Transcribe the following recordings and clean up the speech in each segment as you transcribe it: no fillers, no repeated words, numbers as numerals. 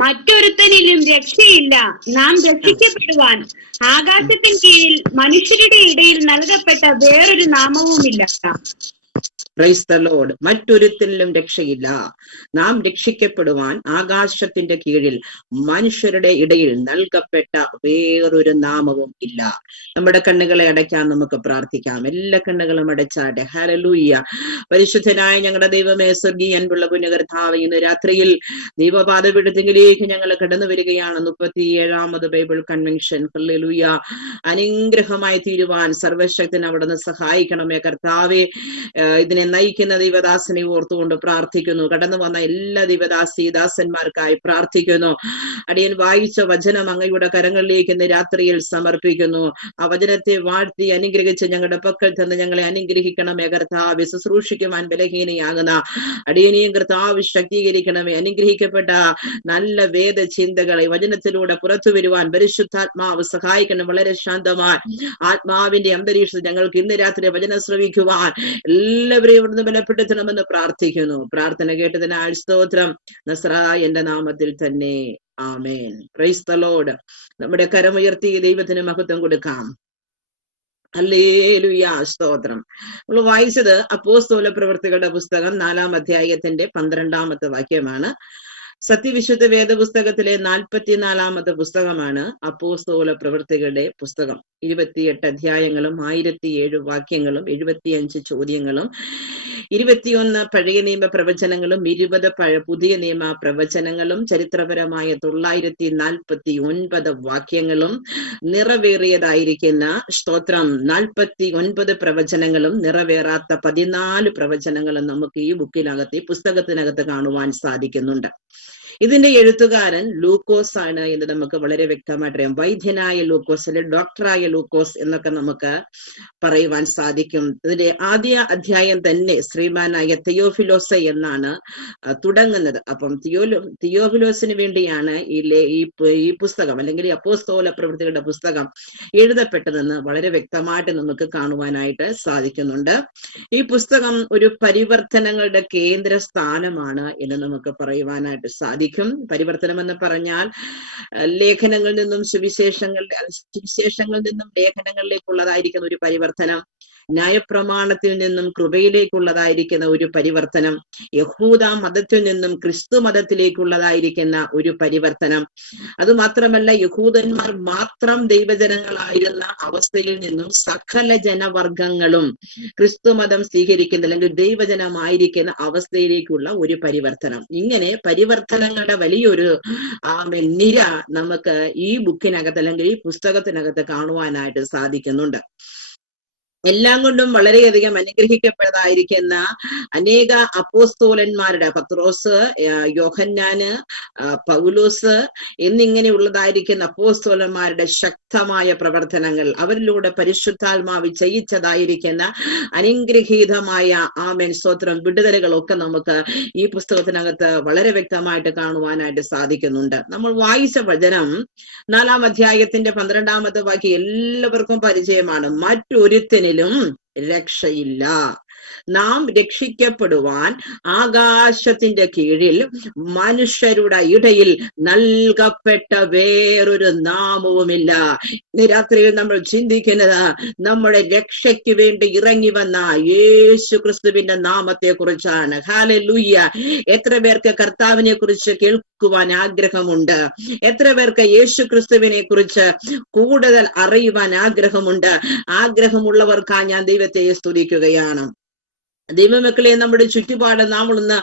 മറ്റൊരുത്തനിലും രക്ഷയില്ല. നാം രക്ഷിക്കപ്പെടുവാൻ ആകാശത്തിൻ കീഴിൽ മനുഷ്യരുടെ ഇടയിൽ നൽകപ്പെട്ട വേറൊരു നാമവുമില്ല. Praise the Lord. മറ്റൊരുത്തനിലും രക്ഷയില്ല. നാം രക്ഷിക്കപ്പെടുവാൻ ആകാശത്തിന്റെ കീഴിൽ മനുഷ്യരുടെ ഇടയിൽ നൽകപ്പെട്ട വേറൊരു നാമവും ഇല്ല. നമ്മുടെ കണ്ണുകളെ അടയ്ക്കാൻ നമുക്ക് പ്രാർത്ഥിക്കാം. എല്ലാ കണ്ണുകളും അടച്ചാട്ടെ. ഹല്ലേലൂയ. പരിശുദ്ധനായ ഞങ്ങളുടെ ദൈവമേ, സ്വർഗീയ അൻപുള്ള പുണ്യകർത്താവേ, ഇന്ന് രാത്രിയിൽ ദൈവപാദപീഠത്തിലേക്ക് ഞങ്ങൾ കടന്നു വരികയാണ്. 37ാമത് ബൈബിൾ കൺവെൻഷൻ. ഹല്ലേലൂയ. അനുഗ്രഹമായി തീരുവാൻ സർവശക്തൻ അവിടുന്ന് സഹായിക്കണമേ കർത്താവേ. ഇതിനെ നയിക്കുന്ന ദൈവദാസനെ ഓർത്തുകൊണ്ട് പ്രാർത്ഥിക്കുന്നു. കടന്നു വന്ന എല്ലാ ദൈവദാസന്മാർക്കായി പ്രാർത്ഥിക്കുന്നു. അടിയൻ വായിച്ച വചനം അങ്ങയുടെ കരങ്ങളിലേക്ക് ഇന്ന് രാത്രിയിൽ സമർപ്പിക്കുന്നു. ആ വചനത്തെ വാഴ്ത്തി അനുഗ്രഹിച്ച് ഞങ്ങളുടെ പക്കൽ തന്ന് ഞങ്ങളെ അനുഗ്രഹിക്കണമേ കർത്താവേ. ശുശ്രൂഷിക്കുവാൻ ബലഹീനയാകുന്ന അടിയനെയും കർത്താവ് ശക്തീകരിക്കണമേ. അനുഗ്രഹിക്കപ്പെട്ട നല്ല വേദ ചിന്തകളെ വചനത്തിലൂടെ പുറത്തു വരുവാൻ പരിശുദ്ധാത്മാവ് സഹായിക്കണം. വളരെ ശാന്തമായി ആത്മാവിന്റെ അന്തരീക്ഷത്തിൽ ഞങ്ങൾക്ക് ഇന്ന് രാത്രി വചനം ശ്രവിക്കുവാൻ എല്ലാവരെയും ഇവിടുന്ന് ബലപ്പെടുത്തണമെന്ന് പ്രാർത്ഥിക്കുന്നു. പ്രാർത്ഥന കേട്ടതിനാൽ സ്തോത്രം. നസ്രായന്റെ നാമത്തിൽ തന്നെ ആമേൻ. Price the Lord. നമ്മുടെ കരമുയർത്തി ദൈവത്തിന് മഹത്വം കൊടുക്കാം. ഹല്ലേലൂയ. സ്തോത്രം. നമ്മൾ വായിച്ചത് അപ്പോസ്തല പ്രവൃത്തികളുടെ പുസ്തകം 4-ാം അധ്യായത്തിന്റെ 12ാമത്തെ വാക്യമാണ്. സത്യവിശുദ്ധ വേദപുസ്തകത്തിലെ 44ാമത്തെ പുസ്തകമാണ് അപ്പോസ്തല പ്രവൃത്തികളുടെ പുസ്തകം. 28 അധ്യായങ്ങളും 1007 വാക്യങ്ങളും 75 ചോദ്യങ്ങളും 21 പഴയ നിയമ പ്രവചനങ്ങളും 20 പുതിയ നിയമ പ്രവചനങ്ങളും ചരിത്രപരമായ 949 വാക്യങ്ങളും നിറവേറിയതായിരിക്കുന്ന സ്തോത്രം 49 പ്രവചനങ്ങളും നിറവേറാത്ത 14 പ്രവചനങ്ങളും നമുക്ക് ഈ ബുക്കിനകത്ത്, ഈ പുസ്തകത്തിനകത്ത് കാണുവാൻ സാധിക്കുന്നുണ്ട്. ഇതിന്റെ എഴുത്തുകാരൻ ലൂക്കോസ് ആണ് എന്ന് നമുക്ക് വളരെ വ്യക്തമായിട്ട് അറിയാം. വൈദ്യനായ ലൂക്കോസ്, അല്ലെങ്കിൽ ഡോക്ടറായ ലൂക്കോസ് എന്നൊക്കെ നമുക്ക് പറയുവാൻ സാധിക്കും. ഇതിന്റെ ആദ്യ അധ്യായം തന്നെ ശ്രീമാനായ തിയോഫിലോസ് എന്നാണ് തുടങ്ങുന്നത്. അപ്പം തിയോഫിലോസിന് വേണ്ടിയാണ് ഈ പുസ്തകം, അല്ലെങ്കിൽ അപ്പോസ്തല പ്രവൃത്തികളുടെ പുസ്തകം എഴുതപ്പെട്ടതെന്ന് വളരെ വ്യക്തമായിട്ട് നമുക്ക് കാണുവാനായിട്ട് സാധിക്കുന്നുണ്ട്. ഈ പുസ്തകം ഒരു പരിവർത്തനങ്ങളുടെ കേന്ദ്ര സ്ഥാനമാണ് എന്ന് നമുക്ക് പറയുവാനായിട്ട് സാധിക്കും. പരിവർത്തനം എന്ന് പറഞ്ഞാൽ ലേഖനങ്ങളിൽ നിന്നും സുവിശേഷങ്ങളിൽ നിന്നും ലേഖനങ്ങളിലേക്കുള്ളതായിരിക്കുന്ന ഒരു പരിവർത്തനം, ന്യായപ്രമാണത്തിൽ നിന്നും കൃപയിലേക്കുള്ളതായിരിക്കുന്ന ഒരു പരിവർത്തനം, യഹൂദ മതത്തിൽ നിന്നും ക്രിസ്തു മതത്തിലേക്കുള്ളതായിരിക്കുന്ന ഒരു പരിവർത്തനം, അതുമാത്രമല്ല യഹൂദന്മാർ മാത്രം ദൈവജനങ്ങളായിരുന്ന അവസ്ഥയിൽ നിന്നും സകല ജനവർഗങ്ങളും ക്രിസ്തു മതം സ്വീകരിക്കുന്ന അല്ലെങ്കിൽ ദൈവജനമായിരിക്കുന്ന അവസ്ഥയിലേക്കുള്ള ഒരു പരിവർത്തനം. ഇങ്ങനെ പരിവർത്തനങ്ങളുടെ വലിയൊരു നിര നമുക്ക് ഈ ബുക്കിനകത്ത് അല്ലെങ്കിൽ ഈ പുസ്തകത്തിനകത്ത് കാണുവാനായിട്ട് സാധിക്കുന്നുണ്ട്. എല്ലാം കൊണ്ടും വളരെയധികം അനുഗ്രഹിക്കപ്പെട്ടതായിരിക്കുന്ന അനേക അപ്പോസ്തോലന്മാരുടെ, പത്രോസ്, യോഹന്നാന്, പൗലോസ് എന്നിങ്ങനെയുള്ളതായിരിക്കുന്ന അപ്പോസ്തോലന്മാരുടെ ശക്തമായ പ്രവർത്തനങ്ങൾ, അവരിലൂടെ പരിശുദ്ധാത്മാവ് ചെയ്യിച്ചതായിരിക്കുന്ന അനുഗ്രഹീതമായ ആമേൻ സ്തോത്രം വിടുതലുകളൊക്കെ നമുക്ക് ഈ പുസ്തകത്തിനകത്ത് വളരെ വ്യക്തമായിട്ട് കാണുവാനായിട്ട് സാധിക്കുന്നുണ്ട്. നമ്മൾ വായിച്ച വചനം 4-ാം അധ്യായത്തിന്റെ 12ാമത്തെ വാക്യം എല്ലാവർക്കും പരിചയമാണ്. മറ്റൊരുത്തനിലും രക്ഷയില്ല. നാം രക്ഷിക്കപ്പെടുവാൻ ആകാശത്തിന്റെ കീഴിൽ മനുഷ്യരുടെ ഇടയിൽ നൽകപ്പെട്ട വേറൊരു നാമവുമില്ല. രാത്രിയിൽ നമ്മൾ ചിന്തിക്കുന്നത് നമ്മുടെ രക്ഷയ്ക്ക് വേണ്ടി ഇറങ്ങി വന്ന യേശു ക്രിസ്തുവിന്റെ നാമത്തെ കുറിച്ചാണ്. ഹല്ലേലൂയ. എത്ര പേർക്ക് കർത്താവിനെ കുറിച്ച് കേൾക്കുവാൻ ആഗ്രഹമുണ്ട്? എത്ര പേർക്ക് യേശു ക്രിസ്തുവിനെ കുറിച്ച് കൂടുതൽ അറിയുവാൻ ആഗ്രഹമുണ്ട്? ആഗ്രഹമുള്ളവർക്കായി ഞാൻ ദൈവത്തെ സ്തുതിക്കുകയാണ്. ദൈവമക്കളെ, നമ്മുടെ ചുറ്റുപാട് നാം ഒന്ന്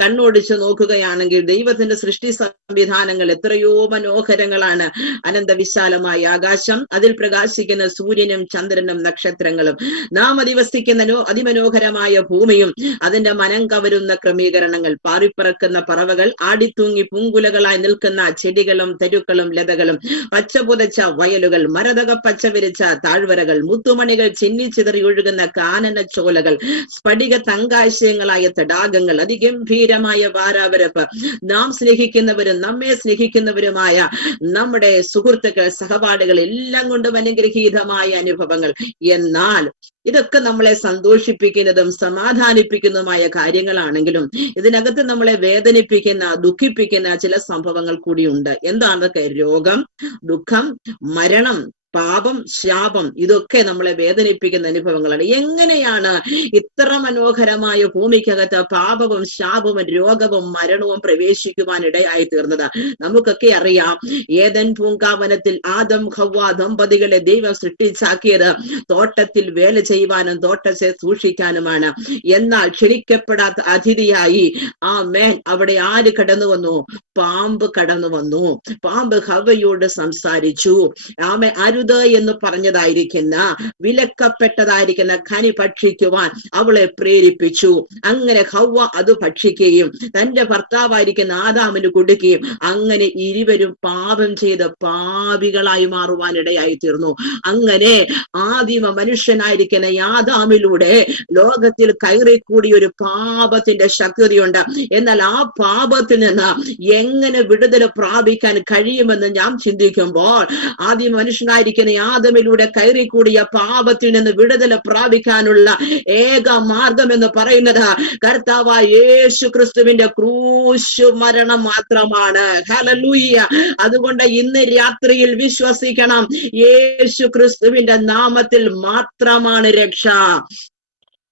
കണ്ണോടിച്ച് നോക്കുകയാണെങ്കിൽ ദൈവത്തിന്റെ സൃഷ്ടി സംവിധാനങ്ങൾ എത്രയോ മനോഹരങ്ങളാണ്. അനന്തവിശാലമായ ആകാശം, അതിൽ പ്രകാശിക്കുന്ന സൂര്യനും ചന്ദ്രനും നക്ഷത്രങ്ങളും, നാം അധിവസിക്കുന്ന അതിമനോഹരമായ ഭൂമിയും അതിന്റെ മനം കവരുന്ന ക്രമീകരണങ്ങൾ, പാറിപ്പറക്കുന്ന പറവകൾ, ആടിത്തൂങ്ങി പൂങ്കുലകളായി നിൽക്കുന്ന ചെടികളും തെരുക്കളും ലതകളും, പച്ചപുതച്ച വയലുകൾ, മരതക പച്ച വിരിച്ച താഴ്വരകൾ, മുത്തുമണികൾ ചിന്നിച്ചിതറി ഒഴുകുന്ന കാനന ചോലകൾ, സ്ഫടിക സ്വർഗീക തങ്കാശയങ്ങളായ തടാകങ്ങൾ, അതിഗംഭീരമായ വാരാവരപ്പ്, നാം സ്നേഹിക്കുന്നവരും നമ്മെ സ്നേഹിക്കുന്നവരുമായ നമ്മുടെ സുഹൃത്തുക്കൾ, സഹപാഠികൾ എല്ലാം കൊണ്ടും അനുഗ്രഹീതമായ അനുഭവങ്ങൾ. എന്നാൽ ഇതൊക്കെ നമ്മളെ സന്തോഷിപ്പിക്കുന്നതും സമാധാനിപ്പിക്കുന്നതുമായ കാര്യങ്ങളാണെങ്കിലും ഇതിനകത്ത് നമ്മളെ വേദനിപ്പിക്കുന്ന, ദുഃഖിപ്പിക്കുന്ന ചില സംഭവങ്ങൾ കൂടിയുണ്ട്. എന്താണതൊക്കെ? രോഗം, ദുഃഖം, മരണം, പാപം, ശാപം, ഇതൊക്കെ നമ്മളെ വേദനിപ്പിക്കുന്ന അനുഭവങ്ങളാണ്. എങ്ങനെയാണ് ഇത്ര മനോഹരമായ ഭൂമിക്കകത്ത് പാപവും ശാപവും രോഗവും മരണവും പ്രവേശിക്കുവാൻ ഇടയായി തീർന്നത്? നമുക്കൊക്കെ അറിയാം, ഏദൻ പൂങ്കാവനത്തിൽ ആദം ഹവ്വ ദമ്പതികളെ ദൈവം സൃഷ്ടിച്ചാക്കിയത് തോട്ടത്തിൽ വേല ചെയ്യുവാനും തോട്ടത്തെ സൂക്ഷിക്കാനുമാണ്. എന്നാൽ ക്ഷണിക്കപ്പെടാത്ത അതിഥിയായി അവിടെ ആര് കടന്നു വന്നു? പാമ്പ് കടന്നു വന്നു. പാമ്പ് ഹവ്വയോട് സംസാരിച്ചു. അരുത് എന്ന് പറഞ്ഞതായിരിക്കുന്ന, വിലക്കപ്പെട്ടതായിരിക്കുന്ന ഖനി ഭക്ഷിക്കുവാൻ അവളെ പ്രേരിപ്പിച്ചു. അങ്ങനെ ഹവ്വ അത് ഭക്ഷിക്കുകയും തന്റെ ഭർത്താവായിരിക്കുന്ന ആദാമിന് കൊടുക്കുകയും അങ്ങനെ ഇരുവരും പാപം ചെയ്ത് പാപികളായി മാറുവാൻ ഇടയായി തീർന്നു. അങ്ങനെ ആദിമ മനുഷ്യനായിരിക്കുന്ന ആദാമിലൂടെ ലോകത്തിൽ കയറിക്കൂടിയ ഒരു പാപത്തിന്റെ ശക്തിയുണ്ട്. എന്നാൽ ആ പാപത്തിൽ നിന്ന് എങ്ങനെ വിടുതൽ പ്രാപിക്കാൻ കഴിയുമെന്ന് ഞാൻ ചിന്തിക്കുമ്പോൾ, ആദിമ മനുഷ്യനായിരിക്കുന്ന ആദമിലൂടെ കയറിക്കൂടിയ പാപത്തിൽ നിന്ന് വിടുതൽ പ്രാപിക്കാനുള്ള ഏക മാർഗം എന്ന് പറയുന്നത് കർത്താവായ യേശു ക്രിസ്തുവിന്റെ ക്രൂശ് മരണം മാത്രമാണ്. ഹല്ലേലൂയ. അതുകൊണ്ട് ഇന്ന് രാത്രിയിൽ വിശ്വസിക്കണം, യേശു ക്രിസ്തുവിന്റെ നാമത്തിൽ മാത്രമാണ് രക്ഷ.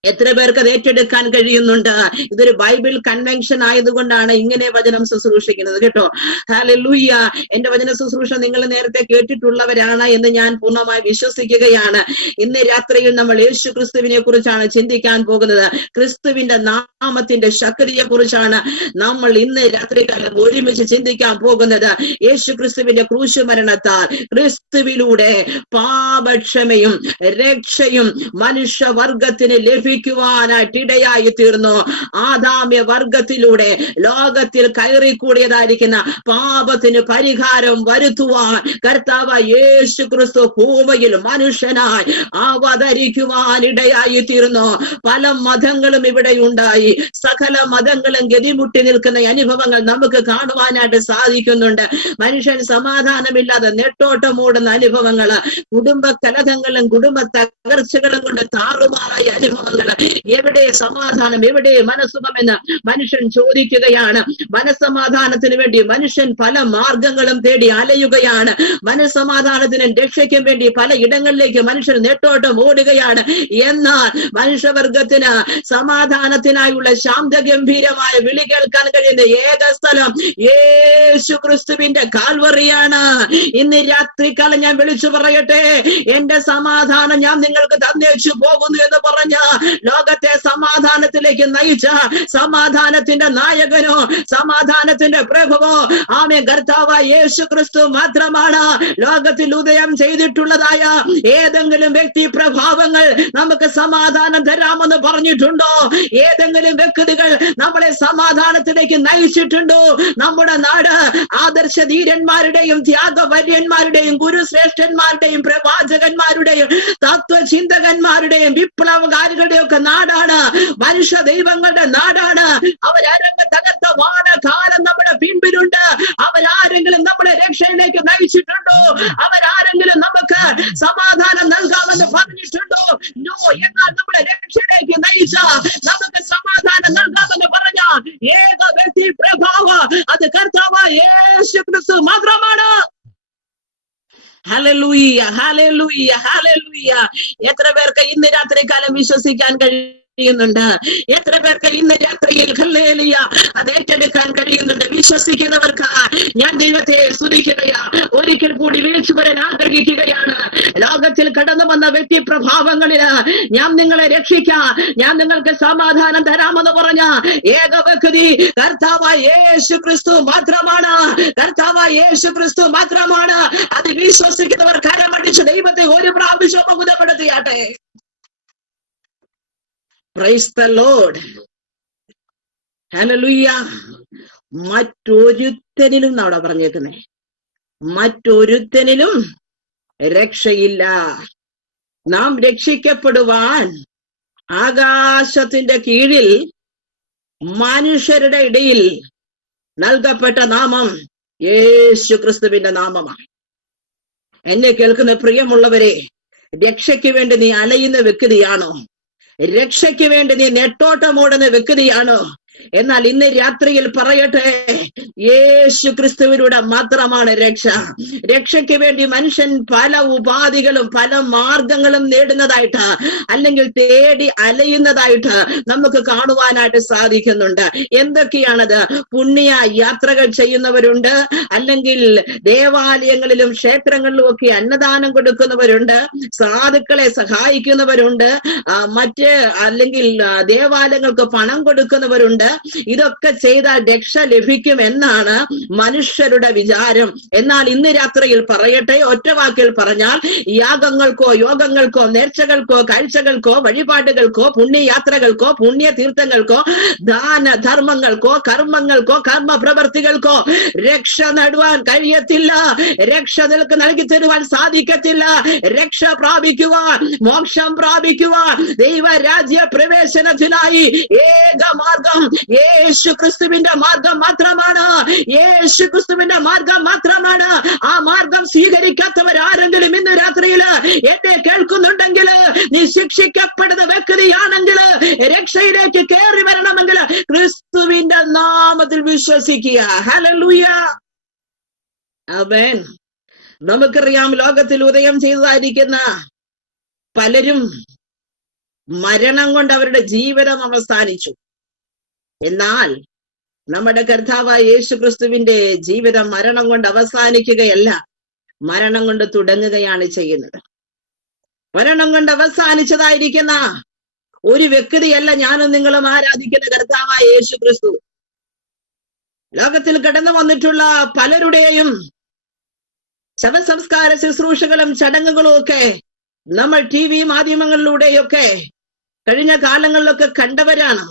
എത്ര പേർക്ക് അത് ഏറ്റെടുക്കാൻ കഴിയുന്നുണ്ട്? ഇതൊരു ബൈബിൾ കൺവെൻഷൻ ആയതുകൊണ്ടാണ് ഇങ്ങനെ വചനം ശുശ്രൂഷിക്കുന്നത് കേട്ടോ. ഹല്ലേലൂയ. എന്റെ വചന ശുശ്രൂഷ നിങ്ങൾ നേരത്തെ കേട്ടിട്ടുള്ളവരാണ് എന്ന് ഞാൻ പൂർണ്ണമായി വിശ്വസിക്കുകയാണ്. ഇന്ന് രാത്രിയിൽ നമ്മൾ യേശു ക്രിസ്തുവിനെ കുറിച്ചാണ് ചിന്തിക്കാൻ പോകുന്നത്. ക്രിസ്തുവിന്റെ നാമത്തിന്റെ ശക്തിയെ കുറിച്ചാണ് നമ്മൾ ഇന്ന് രാത്രികാലം ഒരുമിച്ച് ചിന്തിക്കാൻ പോകുന്നത്. യേശു ക്രിസ്തുവിന്റെ ക്രൂശ് മരണത്താൽ ക്രിസ്തുവിലൂടെ പാപക്ഷമയും രക്ഷയും മനുഷ്യവർഗത്തിന് ലഭിക്കുവാനായിട്ടിടയായി തീർന്നു. ആദാമ്യ വർഗത്തിലൂടെ ലോകത്തിൽ കയറിക്കൂടിയതായിരിക്കുന്ന പാപത്തിന് പരിഹാരം വരുത്തുവാൻ കർത്താവ് യേശു ക്രിസ്തു ഭൂമിയിൽ മനുഷ്യനായി അവതരിക്കുവാനിടയായി തീർന്നു. പല മതങ്ങളും ഇവിടെ ഉണ്ടായി. സകല മതങ്ങളും ഗതിമുട്ടി നിൽക്കുന്ന അനുഭവങ്ങൾ നമുക്ക് കാണുവാനായിട്ട് സാധിക്കുന്നുണ്ട്. മനുഷ്യൻ സമാധാനമില്ലാതെ നെട്ടോട്ടം മൂടുന്ന അനുഭവങ്ങൾ, കുടുംബ കലഹങ്ങളും കുടുംബ തകർച്ചകളും കൊണ്ട് താറുമാറായ അനുഭവങ്ങൾ. എവിടെ സമാധാനം, എവിടെ മനസ്സുഖമെന്ന് മനുഷ്യൻ ചോദിക്കുകയാണ്. മനസ്സമാധാനത്തിന് വേണ്ടി മനുഷ്യൻ പല മാർഗങ്ങളും തേടി അലയുകയാണ്. മനസ്സമാധാനത്തിനും രക്ഷയ്ക്കും വേണ്ടി പല ഇടങ്ങളിലേക്ക് മനുഷ്യൻ നെട്ടോട്ടം ഓടുകയാണ്. എന്നാൽ മനുഷ്യവർഗത്തിന് സമാധാനത്തിനായുള്ള ശാന്തഗംഭീരമായ വിളി കേൾക്കാൻ കഴിയുന്ന ഏക സ്ഥലം യേശു ക്രിസ്തുവിന്റെ കാൽവറിയാണ്. ഇന്ന് രാത്രികാലം ഞാൻ വിളിച്ചു പറയട്ടെ, എന്റെ സമാധാനം ഞാൻ നിങ്ങൾക്ക് തന്നേച്ചു പോകുന്നു എന്ന് പറഞ്ഞ ലോകത്തെ സമാധാനത്തിലേക്ക് നയിച്ച സമാധാനത്തിന്റെ നായകനോ സമാധാനത്തിന്റെ പ്രഭുവോ ആമേ കർത്താവായ യേശു ക്രിസ്തു മാത്രമാണ്. ലോകത്തിൽ ഉദയം ചെയ്തിട്ടുള്ളതായ ഏതെങ്കിലും വ്യക്തി പ്രഭാവങ്ങൾ നമുക്ക് സമാധാനം തരാമെന്ന് പറഞ്ഞിട്ടുണ്ടോ? ഏതെങ്കിലും വ്യക്തികൾ നമ്മളെ സമാധാനത്തിലേക്ക് നയിച്ചിട്ടുണ്ടോ? നമ്മുടെ നാട് ആദർശ ധീരന്മാരുടെയും ത്യാഗവര്യന്മാരുടെയും ഗുരുശ്രേഷ്ഠന്മാരുടെയും പ്രവാചകന്മാരുടെയും തത്വചിന്തകന്മാരുടെയും വിപ്ലവകാരികളുടെയും ഒക്കെ നാടാണ്. മനുഷ്യ ദൈവങ്ങളുടെ നാടാണ്. അവരാരംഗ തകർത്ത വാനകാലം നമ്മുടെ പിൻപിലുണ്ട്. അവരാരെങ്കിലും നമ്മുടെ രക്ഷയിലേക്ക് നയിച്ചിട്ടുണ്ടോ? അവരാരെങ്കിലും നമുക്ക് സമാധാനം നൽകാമെന്ന് പറഞ്ഞിട്ടുണ്ടോ? നോ. എന്നാൽ നമ്മുടെ രക്ഷയിലേക്ക് നയിച്ച, നമുക്ക് സമാധാനം നൽകാമെന്ന് പറഞ്ഞ ഏക വ്യക്തി പ്രഭാവം അത് കർത്താവായ യേശു ക്രിസ്തു മാത്രമാണ്. Hallelujah, hallelujah, hallelujah. എത്ര പേർക്ക് ഇന്ന് രാത്രികാലം വിശ്വസിക്കാൻ കഴിയുന്നുണ്ട്? എത്ര പേർക്ക് ഇന്ന് രാത്രിയിൽ ഹല്ലേലൂയ അത് ഏറ്റെടുക്കാൻ കഴിയുന്നുണ്ട്? വിശ്വസിക്കുന്നവർക്ക് ഞാൻ ദൈവത്തെ സ്തുതിക്കുകയാ. ഒരിക്കൽ കൂടി വിളിച്ചു വരാൻ ആഗ്രഹിക്കുകയാണ്. ലോകത്തിൽ കടന്നു വന്ന വ്യക്തി പ്രഭാവങ്ങളില് ഞാൻ നിങ്ങളെ രക്ഷിക്കാം, ഞാൻ നിങ്ങൾക്ക് സമാധാനം തരാമെന്ന് പറഞ്ഞ ഏക വ്യക്തി കർത്താവായ യേശു ക്രിസ്തു മാത്രമാണ്. കർത്താവായ യേശു ക്രിസ്തു മാത്രമാണ്. അത് വിശ്വസിക്കുന്നവർ കരമടിച്ച് ദൈവത്തെ ഒരു പ്രാവശ്യം ബഹുതപ്പെടുത്തിയാട്ടെ. Praise the Lord. ഹല്ലേലൂയ. മറ്റൊരുത്തനിലും അവിടെ പറഞ്ഞേക്കുന്നേ, മറ്റൊരുത്തനിലും രക്ഷയില്ല. നാം രക്ഷിക്കപ്പെടുവാൻ ആകാശത്തിന്റെ കീഴിൽ മനുഷ്യരുടെ ഇടയിൽ നൽകപ്പെട്ട നാമം യേശു ക്രിസ്തുവിന്റെ നാമമാണ്. എന്നെ കേൾക്കുന്ന പ്രിയമുള്ളവരെ, രക്ഷയ്ക്ക് വേണ്ടി നീ അലയുന്ന വ്യക്തിയാണോ? രക്ഷയ്ക്ക് വേണ്ടി നീ നെട്ടോട്ടമോടുന്ന വ്യക്തിയാണോ? എന്നാൽ ഇന്ന് രാത്രിയിൽ പറയട്ടെ, യേശു ക്രിസ്തുവിലൂടെ മാത്രമാണ് രക്ഷ. രക്ഷയ്ക്ക് വേണ്ടി മനുഷ്യൻ പല ഉപാധികളും പല മാർഗങ്ങളും നേടുന്നതായിട്ട്, അല്ലെങ്കിൽ തേടി അലയുന്നതായിട്ട് നമുക്ക് കാണുവാനായിട്ട് സാധിക്കുന്നുണ്ട്. എന്തൊക്കെയാണത്? പുണ്യ യാത്രകൾ ചെയ്യുന്നവരുണ്ട്, അല്ലെങ്കിൽ ദേവാലയങ്ങളിലും ക്ഷേത്രങ്ങളിലും ഒക്കെ അന്നദാനം കൊടുക്കുന്നവരുണ്ട്, സാധുക്കളെ സഹായിക്കുന്നവരുണ്ട്, അല്ലെങ്കിൽ ദേവാലയങ്ങൾക്ക് പണം കൊടുക്കുന്നവരുണ്ട്. ഇതൊക്കെ ചെയ്താൽ രക്ഷ ലഭിക്കും എന്നാണ് മനുഷ്യരുടെ വിചാരം. എന്നാൽ ഇന്ന് രാത്രിയിൽ പറയട്ടെ, ഒറ്റ വാക്കിൽ പറഞ്ഞാൽ, യാഗങ്ങൾക്കോ യോഗങ്ങൾക്കോ നേർച്ചകൾക്കോ കാഴ്ചകൾക്കോ വഴിപാടുകൾക്കോ പുണ്യയാത്രകൾക്കോ പുണ്യതീർത്ഥങ്ങൾക്കോ ദാനധർമ്മങ്ങൾക്കോ കർമ്മങ്ങൾക്കോ കർമ്മപ്രവർത്തികൾക്കോ രക്ഷ നേടുവാൻ കഴിയത്തില്ല. രക്ഷ നിനക്ക് നൽകി തരുവാൻ സാധിക്കത്തില്ല. രക്ഷ പ്രാപിക്കുവാൻ, മോക്ഷം പ്രാപിക്കുവാൻ, ദൈവരാജ്യ പ്രവേശനത്തിനായി ഏക മാർഗം യേശു ക്രിസ്തുവിന്റെ മാർഗം മാത്രമാണ്. യേശു ക്രിസ്തുവിന്റെ മാർഗം മാത്രമാണ്. ആ മാർഗം സ്വീകരിക്കാത്തവരാരെങ്കിലും ഇന്ന് രാത്രിയിൽ എന്നെ കേൾക്കുന്നുണ്ടെങ്കിൽ, നീ ശിക്ഷിക്കപ്പെടുന്ന വ്യക്തിയാണെങ്കിൽ, രക്ഷയിലേക്ക് കയറി വരണമെങ്കിൽ ക്രിസ്തുവിന്റെ നാമത്തിൽ വിശ്വസിക്കുക. ഹല്ലേലൂയ, ആമേൻ. നമുക്കറിയാം, ലോകത്തിൽ ഉദയം ചെയ്തതായിരിക്കുന്ന പലരും മരണം കൊണ്ട് അവരുടെ ജീവിതം അവസാനിച്ചു. എന്നാൽ നമ്മുടെ കർത്താവായ യേശു ക്രിസ്തുവിന്റെ ജീവിതം മരണം കൊണ്ട് അവസാനിക്കുകയല്ല, മരണം കൊണ്ട് തുടങ്ങുകയാണ് ചെയ്യുന്നത്. മരണം കൊണ്ട് അവസാനിച്ചതായിരിക്കുന്ന ഒരു വ്യക്തിയല്ല ഞാനും നിങ്ങളും ആരാധിക്കുന്ന കർത്താവായ യേശു ക്രിസ്തു. ലോകത്തിൽ കടന്നു വന്നിട്ടുള്ള പലരുടെയും ശവസംസ്കാര ശുശ്രൂഷകളും ചടങ്ങുകളും ഒക്കെ നമ്മൾ TV മാധ്യമങ്ങളിലൂടെയൊക്കെ കഴിഞ്ഞ കാലങ്ങളിലൊക്കെ കണ്ടവരാണ്.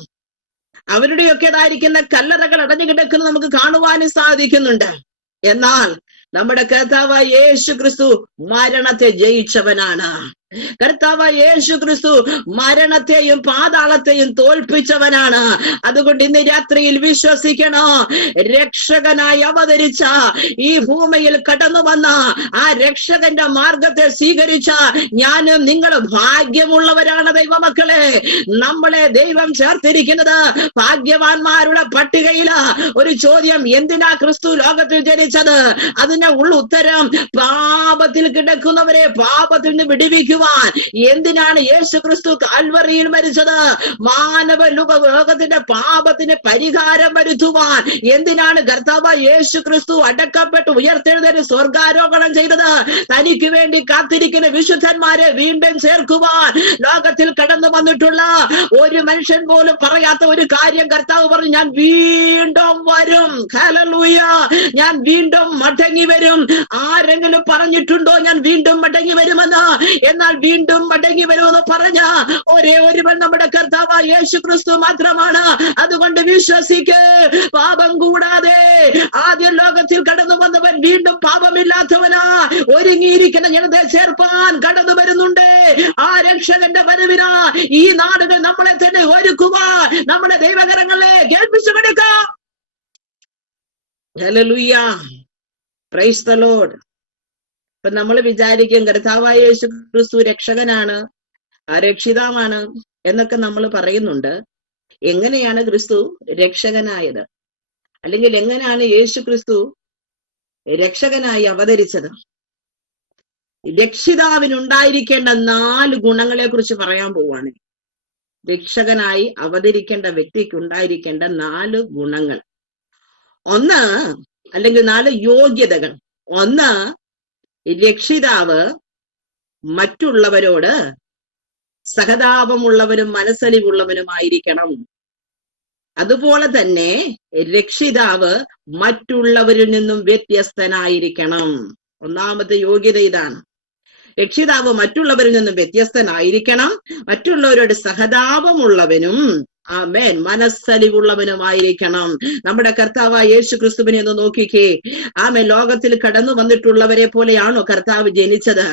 അവരുടെയൊക്കെതായിരിക്കുന്ന കല്ലറകൾ അടഞ്ഞു കിടക്കുന്നത് നമുക്ക് കാണുവാനും സാധിക്കുന്നുണ്ട്. എന്നാൽ നമ്മുടെ കർത്താവായ യേശു ക്രിസ്തു മരണത്തെ ജയിച്ചവനാണ്. കർത്താവായ യേശു ക്രിസ്തു മരണത്തെയും പാതാളത്തെയും തോൽപ്പിച്ചവനാണ്. അതുകൊണ്ട് ഇന്ന് രാത്രിയിൽ വിശ്വസിക്കണോ, രക്ഷകനായി അവതരിച്ച ഈ ഭൂമിയിൽ കടന്നു വന്ന ആ രക്ഷകന്റെ മാർഗത്തെ സ്വീകരിച്ച ഞാനും നിങ്ങളും ഭാഗ്യമുള്ളവരാണ് ദൈവമക്കളെ. നമ്മളെ ദൈവം ചേർത്തിരിക്കുന്നത് ഭാഗ്യവാന്മാരുടെ പട്ടികയില്. ഒരു ചോദ്യം, എന്തിനാ ക്രിസ്തു ലോകത്തിൽ ജനിച്ചത്? അതിന് ഉള്ള ഉത്തരം, പാപത്തിൽ കിടക്കുന്നവരെ പാപത്തിൽ നിന്ന് വിടുവിക്കുക. എന്തിനാണ് യേശു ക്രിസ്തു കാൽവറിയിൽ മരിച്ചത്? മാനവ ലോകത്തിന്റെ പാപത്തിന് പരിഹാരം വരുത്തുവാൻ. എന്തിനാണ് കർത്താവ് യേശു ക്രിസ്തു അടക്കപ്പെട്ട് ഉയർത്തെഴുന്നേറ്റ് സ്വർഗാരോഹണം ചെയ്തത്? തനിക്ക് വേണ്ടി കാത്തിരിക്കുന്ന വിശുദ്ധന്മാരെ വീണ്ടും ചേർക്കുവാൻ. ലോകത്തിൽ കടന്നു വന്നിട്ടുള്ള ഒരു മനുഷ്യൻ പോലും പറയാത്ത ഒരു കാര്യം കർത്താവ് പറഞ്ഞു, ഞാൻ വീണ്ടും വരും. ഹല്ലേലൂയ, ഞാൻ വീണ്ടും മടങ്ങി വരും. ആരെങ്കിലും പറഞ്ഞിട്ടുണ്ടോ ഞാൻ വീണ്ടും മടങ്ങി വരുമെന്ന്? എന്നാൽ വീണ്ടും മടങ്ങി വരുമെന്ന് പറഞ്ഞ ഒരേ ഒരുവൻ നമ്മുടെ കർത്താവ് യേശു ക്രിസ്തു മാത്രമാണ്. അതുകൊണ്ട് വിശ്വസിക്ക്. പാപം കൂടാതെ ആദ്യ ലോകത്തിൽ കടന്നു വന്നവൻ വീണ്ടും പാപമില്ലാത്തവനാ. ഒരുങ്ങിയിരിക്കുന്ന ജനത്തെ ചേർപ്പാൻ കടന്നു വരുന്നുണ്ട്. ആ രക്ഷകന്റെ വരവിനാ ഈ നാടുകൾ നമ്മളെ തന്നെ ഒരുക്കുവാൻ നമ്മുടെ ദൈവകരങ്ങളെ കേൾപ്പിച്ചു കൊടുക്കാം. Hallelujah, price the Lord. അപ്പൊ നമ്മൾ വിചാരിക്കും കർത്താവായ യേശു ക്രിസ്തു രക്ഷകനാണ്, രക്ഷിതാവാണ് എന്നൊക്കെ നമ്മൾ പറയുന്നുണ്ട്. എങ്ങനെയാണ് ക്രിസ്തു രക്ഷകനായത്? അല്ലെങ്കിൽ എങ്ങനെയാണ് യേശു ക്രിസ്തു രക്ഷകനായി അവതരിച്ചത്? രക്ഷിതാവിനുണ്ടായിരിക്കേണ്ട 4 ഗുണങ്ങളെ കുറിച്ച് പറയാൻ പോവാണ്. രക്ഷകനായി അവതരിക്കേണ്ട വ്യക്തിക്ക് ഉണ്ടായിരിക്കേണ്ട 4 ഗുണങ്ങൾ. ഒന്ന്, അല്ലെങ്കിൽ 4 യോഗ്യതകൾ. ഒന്ന്, രക്ഷിതാവ് മറ്റുള്ളവരോട് സഹതാപമുള്ളവനും മനസ്സലിവുള്ളവനുമായിരിക്കണം. അതുപോലെ തന്നെ രക്ഷിതാവ് മറ്റുള്ളവരിൽ നിന്നും വ്യത്യസ്തനായിരിക്കണം. ഒന്നാമത്തെ യോഗ്യത ഇതാണ്. രക്ഷിതാവ് മറ്റുള്ളവരിൽ നിന്നും വ്യത്യസ്തനായിരിക്കണം, മറ്റുള്ളവരോട് സഹതാപമുള്ളവനും ആമേൻ, മനസ്സലിവുള്ളവനുമായിരിക്കണം. നമ്മുടെ കർത്താവായ യേശു ക്രിസ്തുവിനെ ഒന്ന് നോക്കിക്കേ. ആമേ, ലോകത്തിൽ കടന്നു വന്നിട്ടുള്ളവരെ പോലെയാണോ കർത്താവ് ജനിച്ചത്?